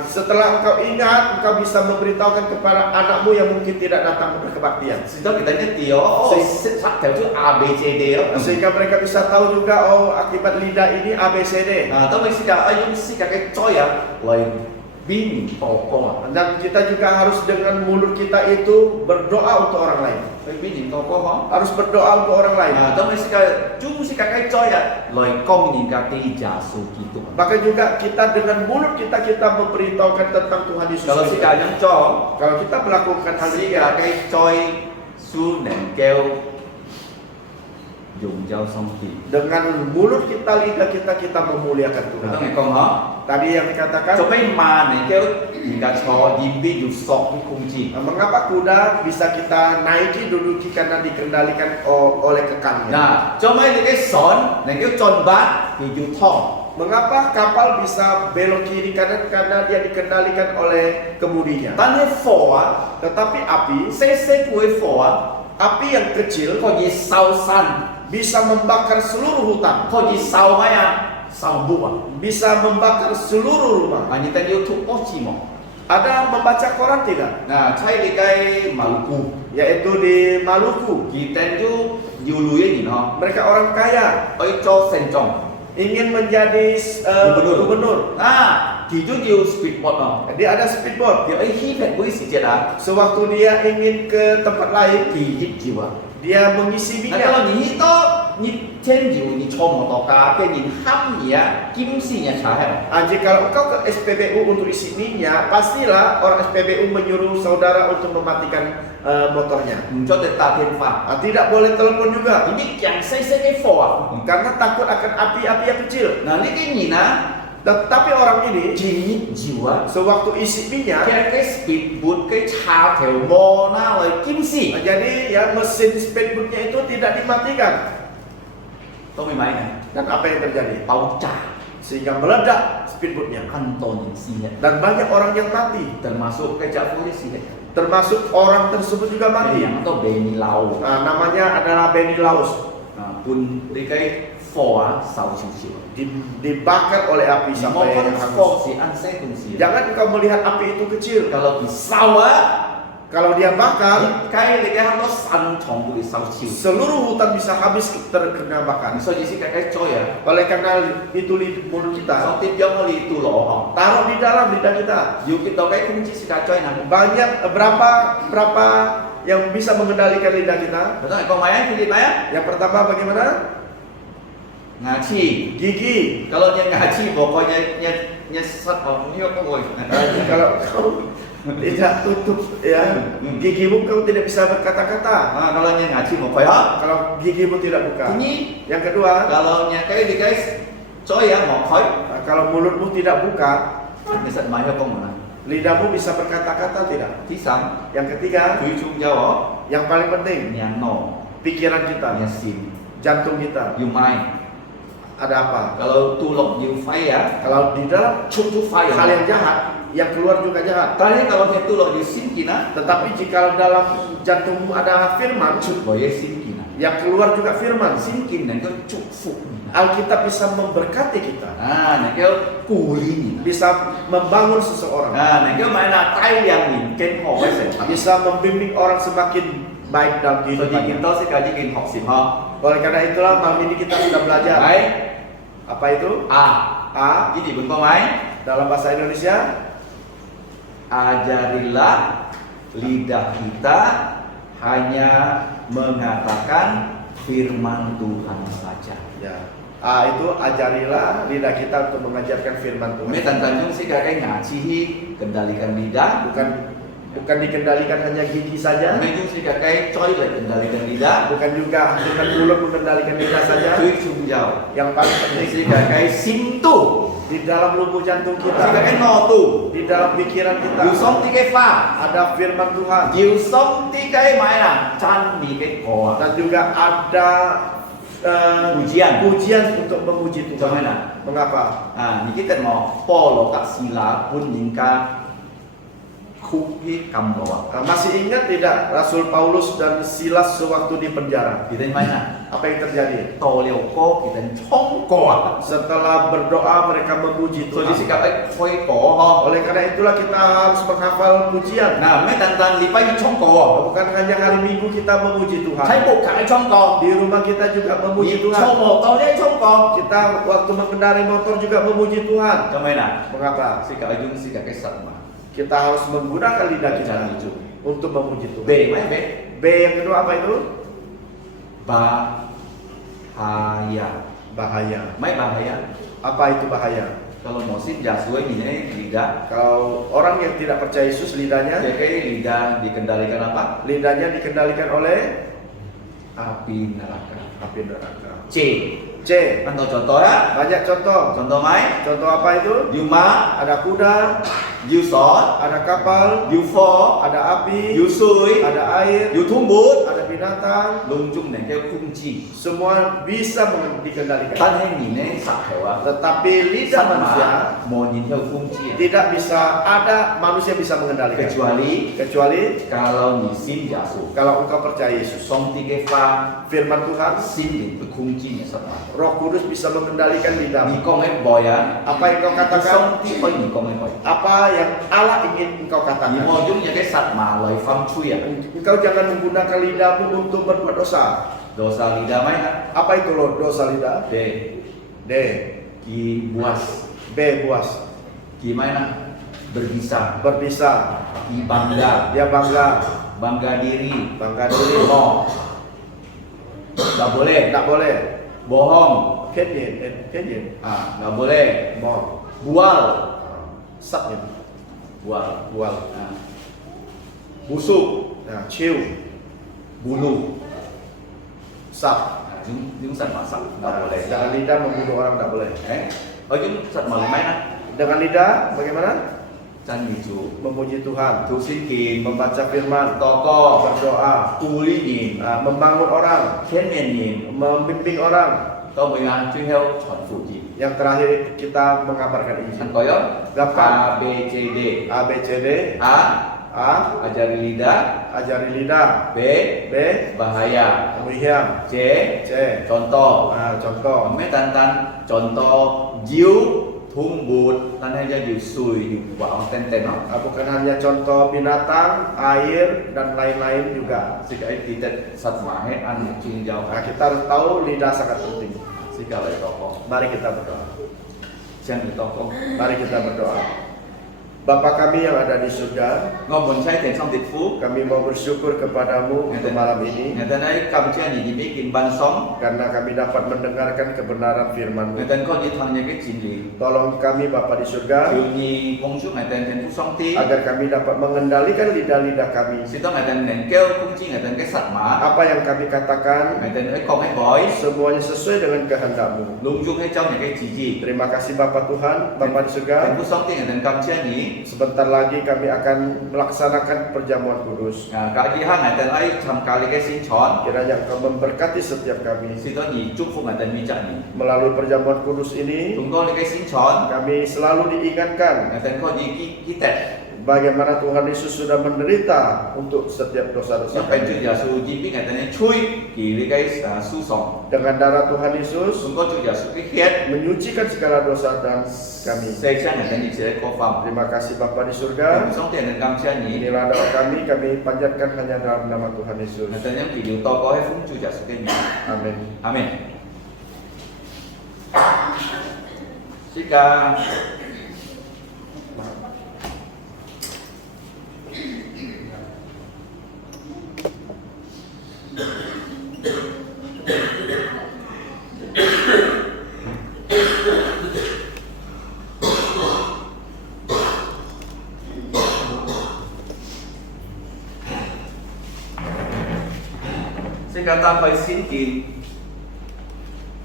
Setelah engkau ingat, engkau bisa memberitahukan kepada anakmu yang mungkin tidak datang berkebaktian. Sehingga kita ngerti oh, sắc theo chữ A, B, C, D đó. Sehingga mereka bisa tahu juga, oh akibat lidah ini A, B, C, D. Nah, tapi sekarang cái choi ya, lời bin tổ con. Dan kita juga harus dengan mulut kita itu berdoa untuk orang lain. Bin tổ con Harus berdoa untuk orang lain. Nah, tapi sekarang chúng cái choi ya, lời công nhìn các cái giả số Kitô. Maka juga kita dengan mulut kita memberitahukan tentang Tuhan Yesus. Kalau Kristus. sekarang cho, Kalau kita melakukan hal ini, cái choi su nền kêu dùng dao xong thì dengan mulut kita, lidah kita memuliakan Tuhan. betul nggak con hả? Tadi yang dikatakan, Cho mấy ma này kêu jika cho dimbi du sok di kunci. mengapa kuda bisa kita naiki, duduki karena dikendalikan oleh kekannya. Nah, cho mấy cái son này kêu tròn bát thì du thong. Mengapa kapal bisa belok kiri kanan? Karena dia dikendalikan oleh kemudinya. Tan cái phổ á, Tetapi api, xe cuối phổ á, api yang kecil có gì sau săn, bisa membakar seluruh hutan, có gì sau mấy à, sau bụa. bisa membakar seluruh rumah. Anh ta yêu thuốc có chi mà. Ada membaca koran tidak? Nah, thấy đi cái Maluku, Yaitu di Maluku. kita itu nhiều lùi gì nó, Mereka orang kaya, ấy cho sen trong. ingin menjadi gubernur. À, thì chú nhiều speedboat nó. Dia ada speedboat. Thì ấy khi phải với sự chết á, Sewaktu dia ingin ke tempat lain, thì dịch chiều à. dia mengisi Nah, minyak. kalau ni to, ni ten nhiều, ni cho một tàu cá, cái ni ham ni à, kim si nya chả hay. Jika engkau ke SPBU untuk isi minyak, pastilah orang SPBU menyuruh saudara untuk mematikan motornya. Cho để ta thêm pha. Tidak boleh telepon juga, Ini yang saya cái phò à. karena takut akan api-api yang kecil. Nah, ni cái gì nè, Tetapi orang ini chỉ nhiều á sewaktu isi minyak, cái speedboat cái chà theo mò na lời kim si jadi ya mesin speedboatnya itu tidak dimatikan. tôi mới máy này Dan apa yang terjadi? tàu chà Sehingga meledak speedboatnya. Anton yang sihat Dan banyak orang yang mati. termasuk cái chà phu sihat Termasuk orang tersebut juga mati. yang atau Benny Lau Nah, namanya adalah Benny Laus. pun đi cái phò á sau chiều chiều Dibakar oleh api một sampai con hangus. phò si ăn xe cùng si Jangan engkau melihat api itu kecil. kalau di sau á Kalau dia bakar, cái nó săn trong di sau chiều seluruh hutan bisa habis terkena bakar. so jadi cái coy ya Oleh karena itu di mulut kita, sau tiếp giống đi tu lỗ họ taruh di dalam lidah kita. dù kita cái kunci si coy nào Banyak berapa yang bisa mengendalikan lidah kita? betul có máy thì đi máy Yang pertama bagaimana? ngaci Gigi. kalau nya ngaci pokoknya nya sat vào như có ngồi Kalau kau tidak tutup ya gigimu, kau tidak bisa berkata-kata. kalau nya ngaci một phải hết Kalau gigimu tidak buka. thứ nhì Yang kedua, kalau nya cái coy ya một phải kalau mulutmu tidak buka, nya sat máy không mà lidahmu bisa berkata-kata tidak. thứ sáu Yang ketiga, tùy chung nhau yang paling penting, nya nổ pikiran kita, nya sim jantung kita. dù mai Ada apa? kalau tu lộc nhiều phái ya Kalau di dalam chung tu phái hal yang jahat, yang keluar juga jahat. tadi kalau dia tu lộc nhiều sim kina Tetapi jika dalam jantungmu ada firman, chung boleh sim kina yang keluar juga firman. sim kina itu chúc phúc Alkitab bisa memberkati kita, này kêu cù li bisa membangun seseorang, này kêu mãi là tay liền nhìn kênh họ phải sẽ bisa membimbing orang semakin baik dalam so jadi kehidupannya. kita sekali kênh học xịn ho Oleh karena itulah malam ini kita sudah belajar. đấy Apa itu? à A cái gì cũng có máy dalam bahasa Indonesia, ajarilah lidah kita hanya mengatakan firman Tuhan saja. ya. A itu ajarilah lidah kita untuk mengajarkan firman Tuhan. Ini tantang sih kayak ngaci kendalikan lidah Bukan dikendalikan hanya gigi saja, Ini sih kayak coy lah kendalikan lidah bukan juga dengan mulut mengendalikan lidah saja. Cuy chung jauh Yang paling Ini penting sih kayak sim tu di dalam lubuk jantung Sih kita, kayak no tu di dalam pikiran kita Dù sống thì cái pha ada firman Tuhan, Dù sống thì cái máy là Chan đi cái cổ dan juga ada Pujian pujian untuk memuji Cho Tuhan. nên là Mengapa? Ni kita mau Paulo kat sila pun ningka Kupi kambawa Masih ingat tidak Rasul Paulus dan Silas sewaktu di penjara? Kita mana Apa yang terjadi? Toleo ko kita chong ko Setelah berdoa mereka memuji So di Tuhan. sikap koi ko ho Oleh karena itulah kita harus menghafal pujian. Nah, mấy tàn lipai chong ko Bukan hanya hari Minggu kita memuji Tuhan. Thấy bộ cái chong ko Di rumah kita juga memuji Chong Tuhan. mo tao đấy chong ko Kita waktu mengendarai motor juga memuji Tuhan. Cho mana Mengapa? Sikap ajung sikap cái sat mà Kita harus menggunakan lidah kita Jangan itu. untuk memuji Tuhan. B mấy B B yang kedua apa itu? Bahaya Bahaya. Mấy bahaya Apa itu bahaya? Kalau mau sin jasuai ini lidah Kalau orang yang tidak percaya Yesus, lidahnya dikendalikan apa? lidahnya dikendalikan oleh Api neraka. api neraka. C. C. Kan tahu contoh ya? Banyak contoh. Contoh mai, Contoh apa itu? Yuma, Ada kuda, Yusot, ada kapal, Yufo, ada api, Yusui, ada air, Yutumbut, ada binatang. lung chung này kêu khung chi. Semua bisa dikendalikan. Tan hay nhìn này sạc hewa. Tetapi lidah manusia mau nhìn theo khung chi. tidak bisa ada manusia bisa mengendalikan. Kecuali Kalau ni sin jasu. kalau engkau percaya Yesus. Song tiga fa Firman Tuhan, sin din khung chi nya sama. Roh Kudus bisa mengendalikan Ni lidahmu. kong ai boy ya. Apa yang kau katakan, Song ti oi ni kong ai boy. apa yang Allah ingin engkau Ni katakan. mau jung nya cái sat ma loi fam chui ya. Engkau jangan menggunakan lidahmu untuk berbuat dosa. Dosa lidah mai ha. Apa itu loh dosa lidah? D. D. Ki buas. B. Buas. Gimana? Berbisa. Berbisa. Ki bangga. Dia bangga. Bangga diri. Bangga diri. Oh. Nggak boleh. Tidak boleh. Bohong. Kenyin. Nggak boleh. Mau. Bual. Satnya. Bual. Bual. Nah. Busuk. Nah, ciu. Bulu. Sat. Jung sat masak nggak boleh. Dengan lidah membunuh orang tidak boleh. Jung sat malam mana? Dengan lidah bagaimana? Chan Miju, Memuji Tuhan, tu sinkin, membaca firman, toko, berdoa, uli membangun orang, nin, membimbing orang. to mới ăn truy theo chuẩn phụ gì. Yang terakhir kita mengabarkan Kan Injil. koyo Gampang. A B C D. A, B, C, D. A A. ajari lidah, Ajari lidah. B B. bahaya, Pemilihan. C C. contoh. Contoh. Mấy tan contoh diu thung bụt tan hay ra diu sùi diu quạo ten nó. Bukan hanya contoh binatang, air, dan lain-lain juga. Jika kita satwa hay ăn chuyên giao Kita harus tahu lidah sangat penting. jika lại toko, Mari kita berdoa. jangan toko. Mari kita berdoa. Bapa kami yang ada di surga, Ngomong saya tiền xong tiệt phú. kami mau bersyukur kepadamu untuk malam ini Người ta nói cầm chia gì biết kinh ban sống. karena kami dapat mendengarkan kebenaran firman-Mu. Người ta có đi thằng những cái chuyện gì. Tolong kami Bapa di surga Thường nhi công suất người ta tiền phú sống tí. agar kami dapat mengendalikan lidah-lidah kami. Xin tôi người ta nền kêu cũng chỉ người ta cái sạch mã. Apa yang kami katakan Người ta nói con hay bói. semuanya sesuai dengan kehendak-Mu. Lung dung hay trong những cái chỉ gì. Terima kasih Bapa Tuhan, Bapa di Tiền surga. phú sống tí người ta cầm chia nhỉ. Sebentar lagi kami akan melaksanakan perjamuan kudus. Cả đi hát người ta nói thầm kali cái xin chọn. Kiranya Engkau memberkati setiap kami. Xin tôi nhỉ chúc phúc người ta mi chọn nhỉ. Melalui perjamuan kudus ini, Chúng con cái xin chọn. kami selalu diingatkan Người ta có đi cái tẹt. bagaimana Tuhan Yesus sudah menderita untuk setiap dosa-dosa Yang phải kami. chữ giả sử chỉ biết người ta nói chui kỳ cái su sòng. Dengan darah Tuhan Yesus Chúng con chữ giả sử cái khiết. menyucikan segala dosa dan kami. Saya cha người ta đi sẽ có phẩm. Terima kasih Bapa di Tiền surga. phú sống tiền người cầm chia nhỉ. Inilah doa kami panjatkan hanya dalam nama Tuhan Yesus. Người ta nhắm thì điều to có hay phúc chữ giả sử cái nhỉ. Amin. Amin. Jika ta phải xin kín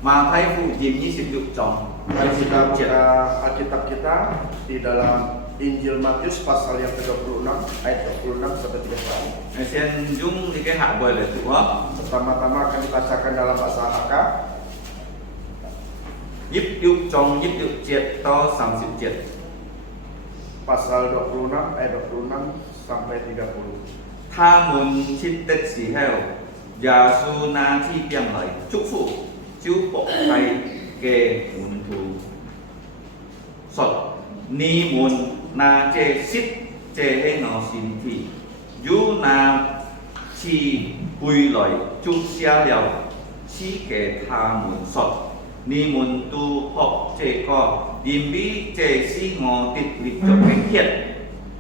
mà thay phụ diêm như sinh dục chồng. Mari kita buka Alkitab kita di dalam Injil Matius pasal yang ke-26 ayat 26 sampai 31. Sen dung di cái hạ bơi là tụ hấp. Pertama-tama akan dibacakan dalam bahasa Hakka. Giúp dục chồng giúp dục triệt to sẵn sự triệt. Pasal 26 ayat 26 sampai 30. Tha muốn chít tết xỉ heo. Giả su na thi tiêm lời chúc phụ chú bộ thay kê muốn thù sọt ni muốn na chê xít chê hay ngò xin thì dù na chi bùi lời chú xa liao chi kê tha muốn sọt ni muốn tu học chê co điềm bí chê si ngò tịch lịch cho cái thiệt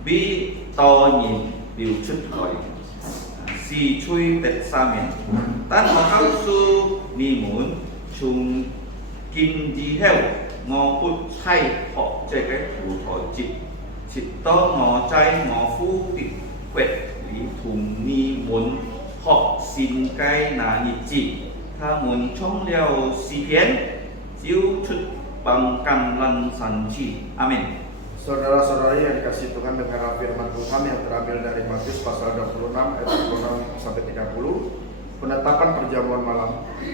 bí to nhìn biểu chất lời si chui tết sa miền tan họ cao su ni muốn chung kim di heo ngò bút chay họ chơi cái thủ thọ chít to ngò chay ngò phu tịch quẹt lý thùng ni muốn họ xin cái nà nhị chỉ tha muốn trong liao si phiến chiếu chút bằng căn lăn san chi amen. Saudara-saudari yang dikasihi Tuhan, dengarlah firman Tuhan yang terambil dari Matius pasal 26 ayat 26 sampai 30. Penetapan perjamuan malam.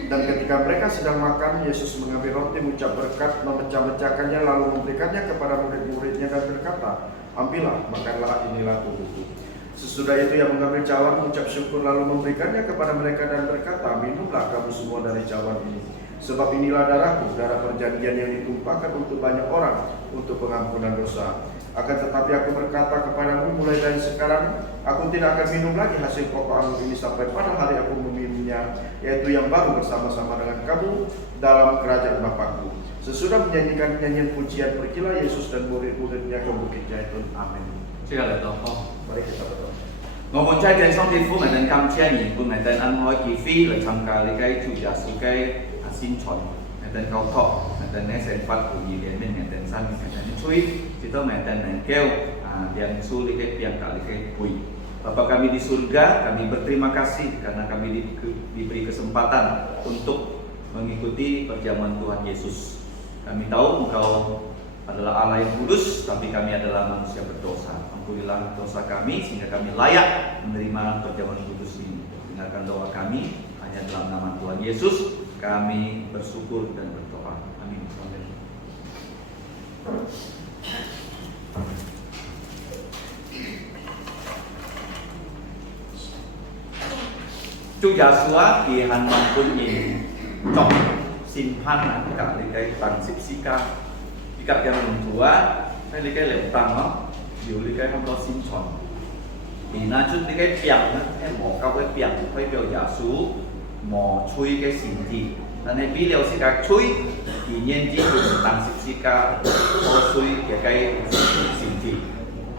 Dan ketika mereka sedang makan, Yesus mengambil roti, mengucap berkat, memecah-mecahkannya, lalu memberikannya kepada murid-muridnya dan berkata, "Ambillah, makanlah, inilah tubuhku." Sesudah itu ia mengambil cawan, mengucap syukur, lalu memberikannya kepada mereka dan berkata, "Minumlah kamu semua dari cawan ini. Sebab inilah darahku, darah perjanjian yang ditumpahkan untuk banyak orang untuk pengampunan dosa. Akan tetapi aku berkata kepadamu, mulai dari sekarang aku tidak akan minum lagi hasil pokok anggur ini sampai pada hari aku meminumnya, yaitu yang baru bersama-sama dengan kamu dalam kerajaan Bapakku." Sesudah menyanyikan nyanyian pujian, pergilah Yesus dan murid-muridnya ke Bukit Zaitun. Amin. Mari kita berdoa. Ngomong trai tiền xong thì phú người ta cầm chia nhỉ, của người ta ăn hỏi kỳ phi là tham gia cái chủ giả sự cái xin chọn người ta cao thọ người ta nói sẽ phát của gì đến bên người ta sang người ta nói chui thì tôi người ta nói kêu yang sulit yang kali cái bui. Bapa kami di surga, kami berterima kasih karena kami diberi kesempatan untuk mengikuti perjamuan Tuhan Yesus. Kami tahu Engkau adalah Allah yang kudus, tapi kami adalah manusia berdosa. Ampunilah dosa kami sehingga kami layak menerima perjamuan kudus ini. Dengarkan doa kami hanya dalam nama Tuhan Yesus. Kami bersyukur dan berdoa. Amin. Chúa Giêsu thì hành động quân nhìn trong xin phan cả cái bằng xích xí ca thì cả cái đồng thua hay cái lệ tăng nó nhiều cái không có xin chọn thì nó chút cái piang nó em mỏ cao cái piang phải biểu Giêsu mỏ chui cái xin gì là nên ví liệu xí ca chui thì nhân chỉ dùng tăng xích xí ca có chui cái xin gì.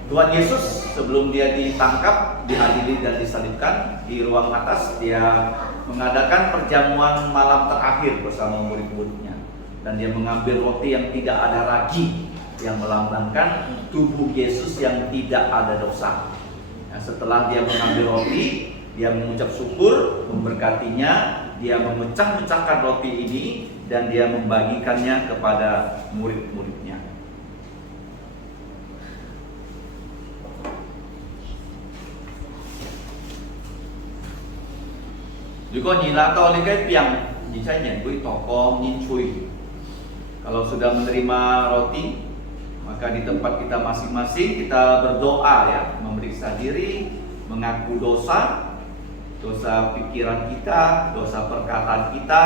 Tuhan Yesus sebelum dia ditangkap, dihadiri dan disalibkan di ruang atas, dia mengadakan perjamuan malam terakhir bersama murid-muridnya, dan dia mengambil roti yang tidak ada ragi, yang melambangkan tubuh Yesus yang tidak ada dosa. Nah, setelah dia mengambil roti, dia mengucap syukur, memberkatinya, dia memecah-mecahkan roti ini dan dia membagikannya kepada murid-muridnya. Juga nhìn to lên cái piang, nhìn saya nhận với toko nhìn chui. Kalau sudah menerima roti, maka di tempat kita masing-masing kita berdoa ya, memeriksa diri, mengaku dosa pikiran kita, dosa perkataan kita,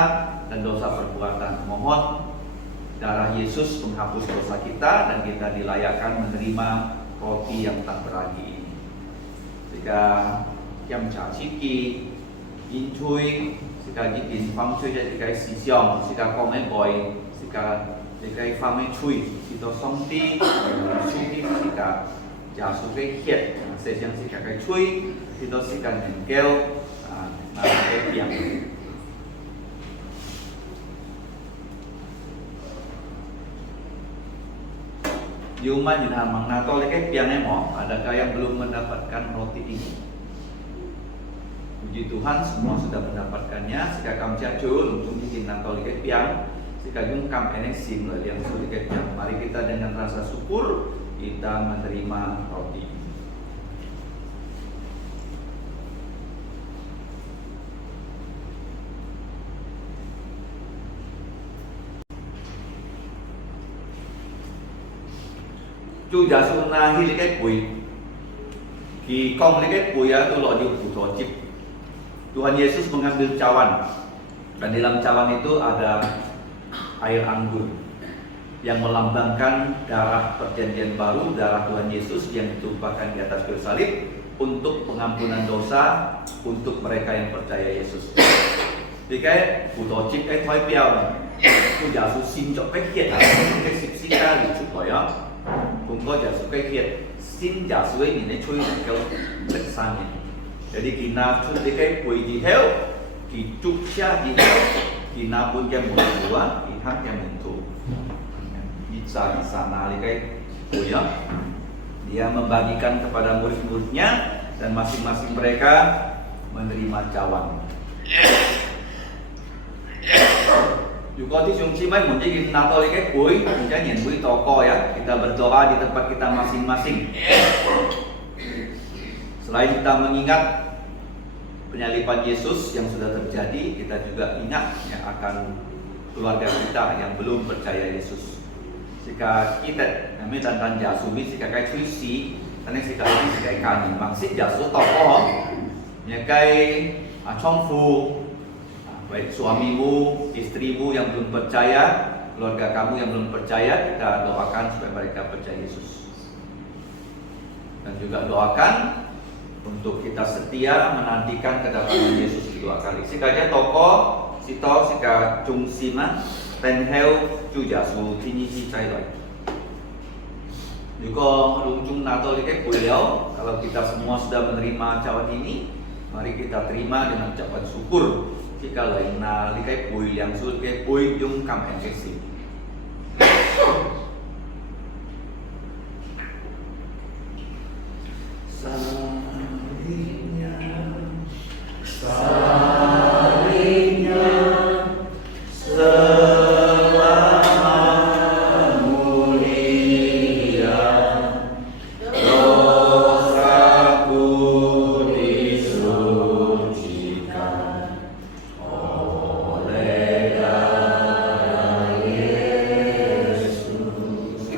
dan dosa perbuatan. Mohon darah Yesus menghapus dosa kita dan kita dilayakkan menerima roti yang tak beragi ini. Jika kiam cha chiki in chui, jika jitin fam chui jadi kai si siong, jika kau mai boy, jika kai fam mai chui, jika song ti, chui jika jasu kai hiet, sesiang jika kai chui, jika jika nengkel, nah kai piang. Di rumah juga mengato lagi piangnya mau, adakah yang belum mendapatkan roti ini? Puji Tuhan semua sudah mendapatkannya. Jika kamu cacul untuk bikin nato lagi piang, jika jum kam enek sim yang sudah piang. Mari kita dengan rasa syukur kita menerima roti. Chúa Giêsu na hi cái bụi thì con cái bụi itu lo di putocip. Tuhan Yesus mengambil cawan dan dalam cawan itu ada air anggur yang melambangkan darah perjanjian baru, darah Tuhan Yesus yang ditumpahkan di atas kayu salib untuk pengampunan dosa untuk mereka yang percaya Yesus. Thì cái putocip cái thói piao Chúa Giêsu xin cho cái kiệt cái xịt xịt ra để chụp rồi đó. Cũng có Giêsu cái kiệt xin Giêsu ấy nhìn thấy chui cái lịch sang này. Jadi kita cuma dikai pui di heo, kita cia di heo, kita pun yang mula, kita yang mentu. Di sana dikai pui ya, dia membagikan kepada murid-muridnya dan masing-masing mereka menerima cawan. Juga di Jungsi mai menjadi nato dikai pui, kita nyen pui toko ya, kita berdoa di tempat kita masing-masing. Selain kita mengingat penyaliban Yesus yang sudah terjadi, kita juga ingat yang akan keluarga kita yang belum percaya Yesus. Jika kita kami dan Jasumi, jika kai chui si, dan jika ini jika kami maksud Jasu tokoh, ya kai chongfu, baik suamimu, istrimu yang belum percaya, keluarga kamu yang belum percaya, kita doakan supaya mereka percaya Yesus. Dan juga doakan untuk kita setia menantikan kedatangan Yesus kedua kali. Sikanya toko, sito sika jungsima, tenheu juga su tini si cai loi. Juga lungjung nato likai beliau. Kalau kita semua sudah menerima cawan ini, mari kita terima dengan ucapan syukur. Jika lain na likai bui yang su likai bui jung kam engkesi.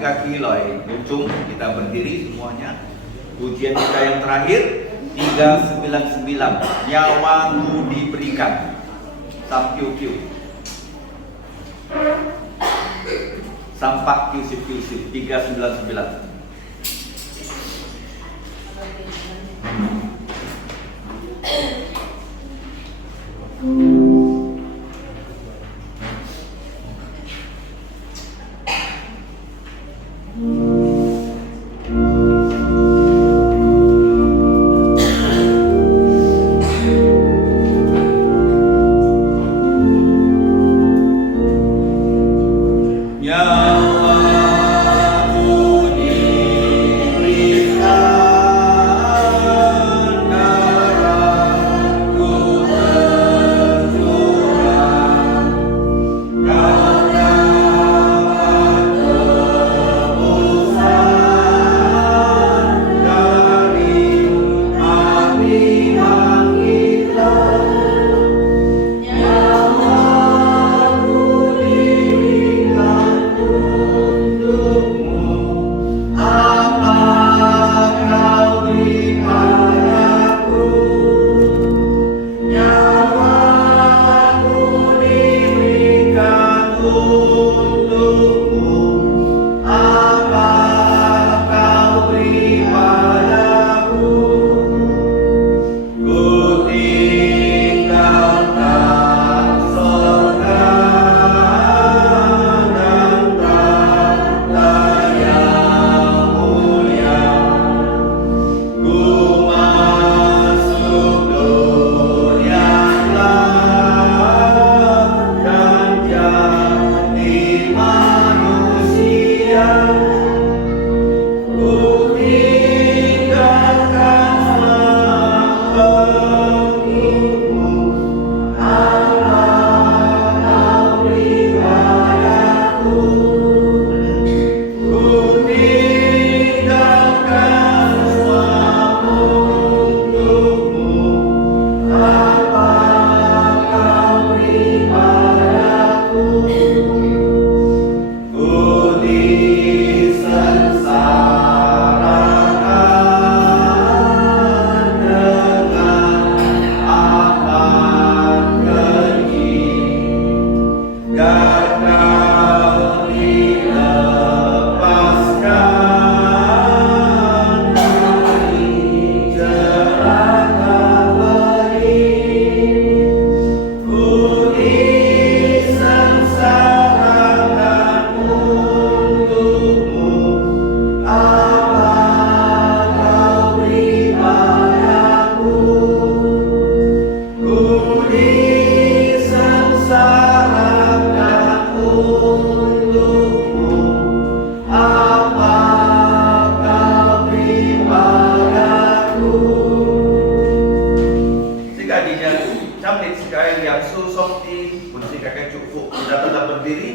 kaki loy. Ujung kita berdiri semuanya. Pujian kita yang terakhir 399. Nyawamu diberikan. Sampiu-piu. Sampak kiusip-kiusip 399.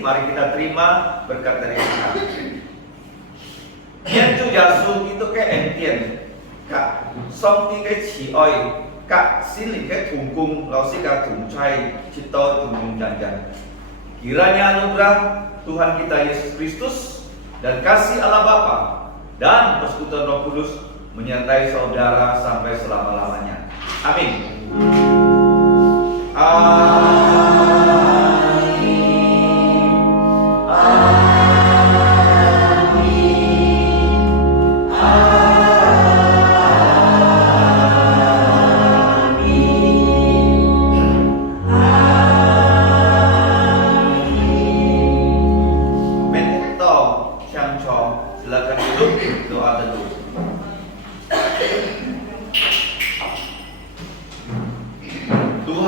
Mari kita terima berkat dari Tuhan. Nhân chu Yasu itu cái entian, cả song ti cái chỉ oi, cả xin linh cái thùng cung, lalu si cả thùng chay, cito thùng cung janjan. Kiranya anugerah Tuhan kita Yesus Kristus dan kasih Allah Bapa dan persekutuan Roh Kudus menyertai saudara sampai selama-lamanya. Amin.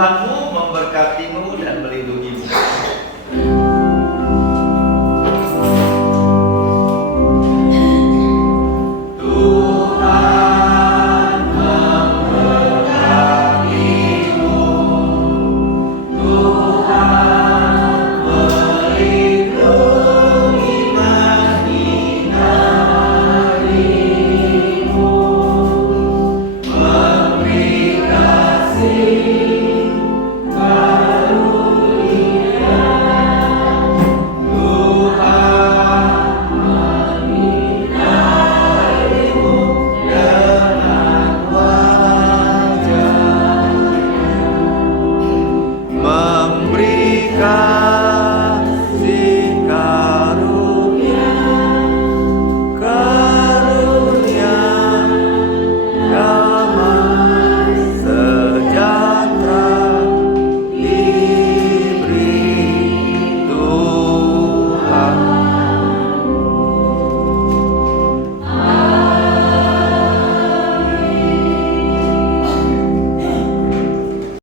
Tuhanmu memberkati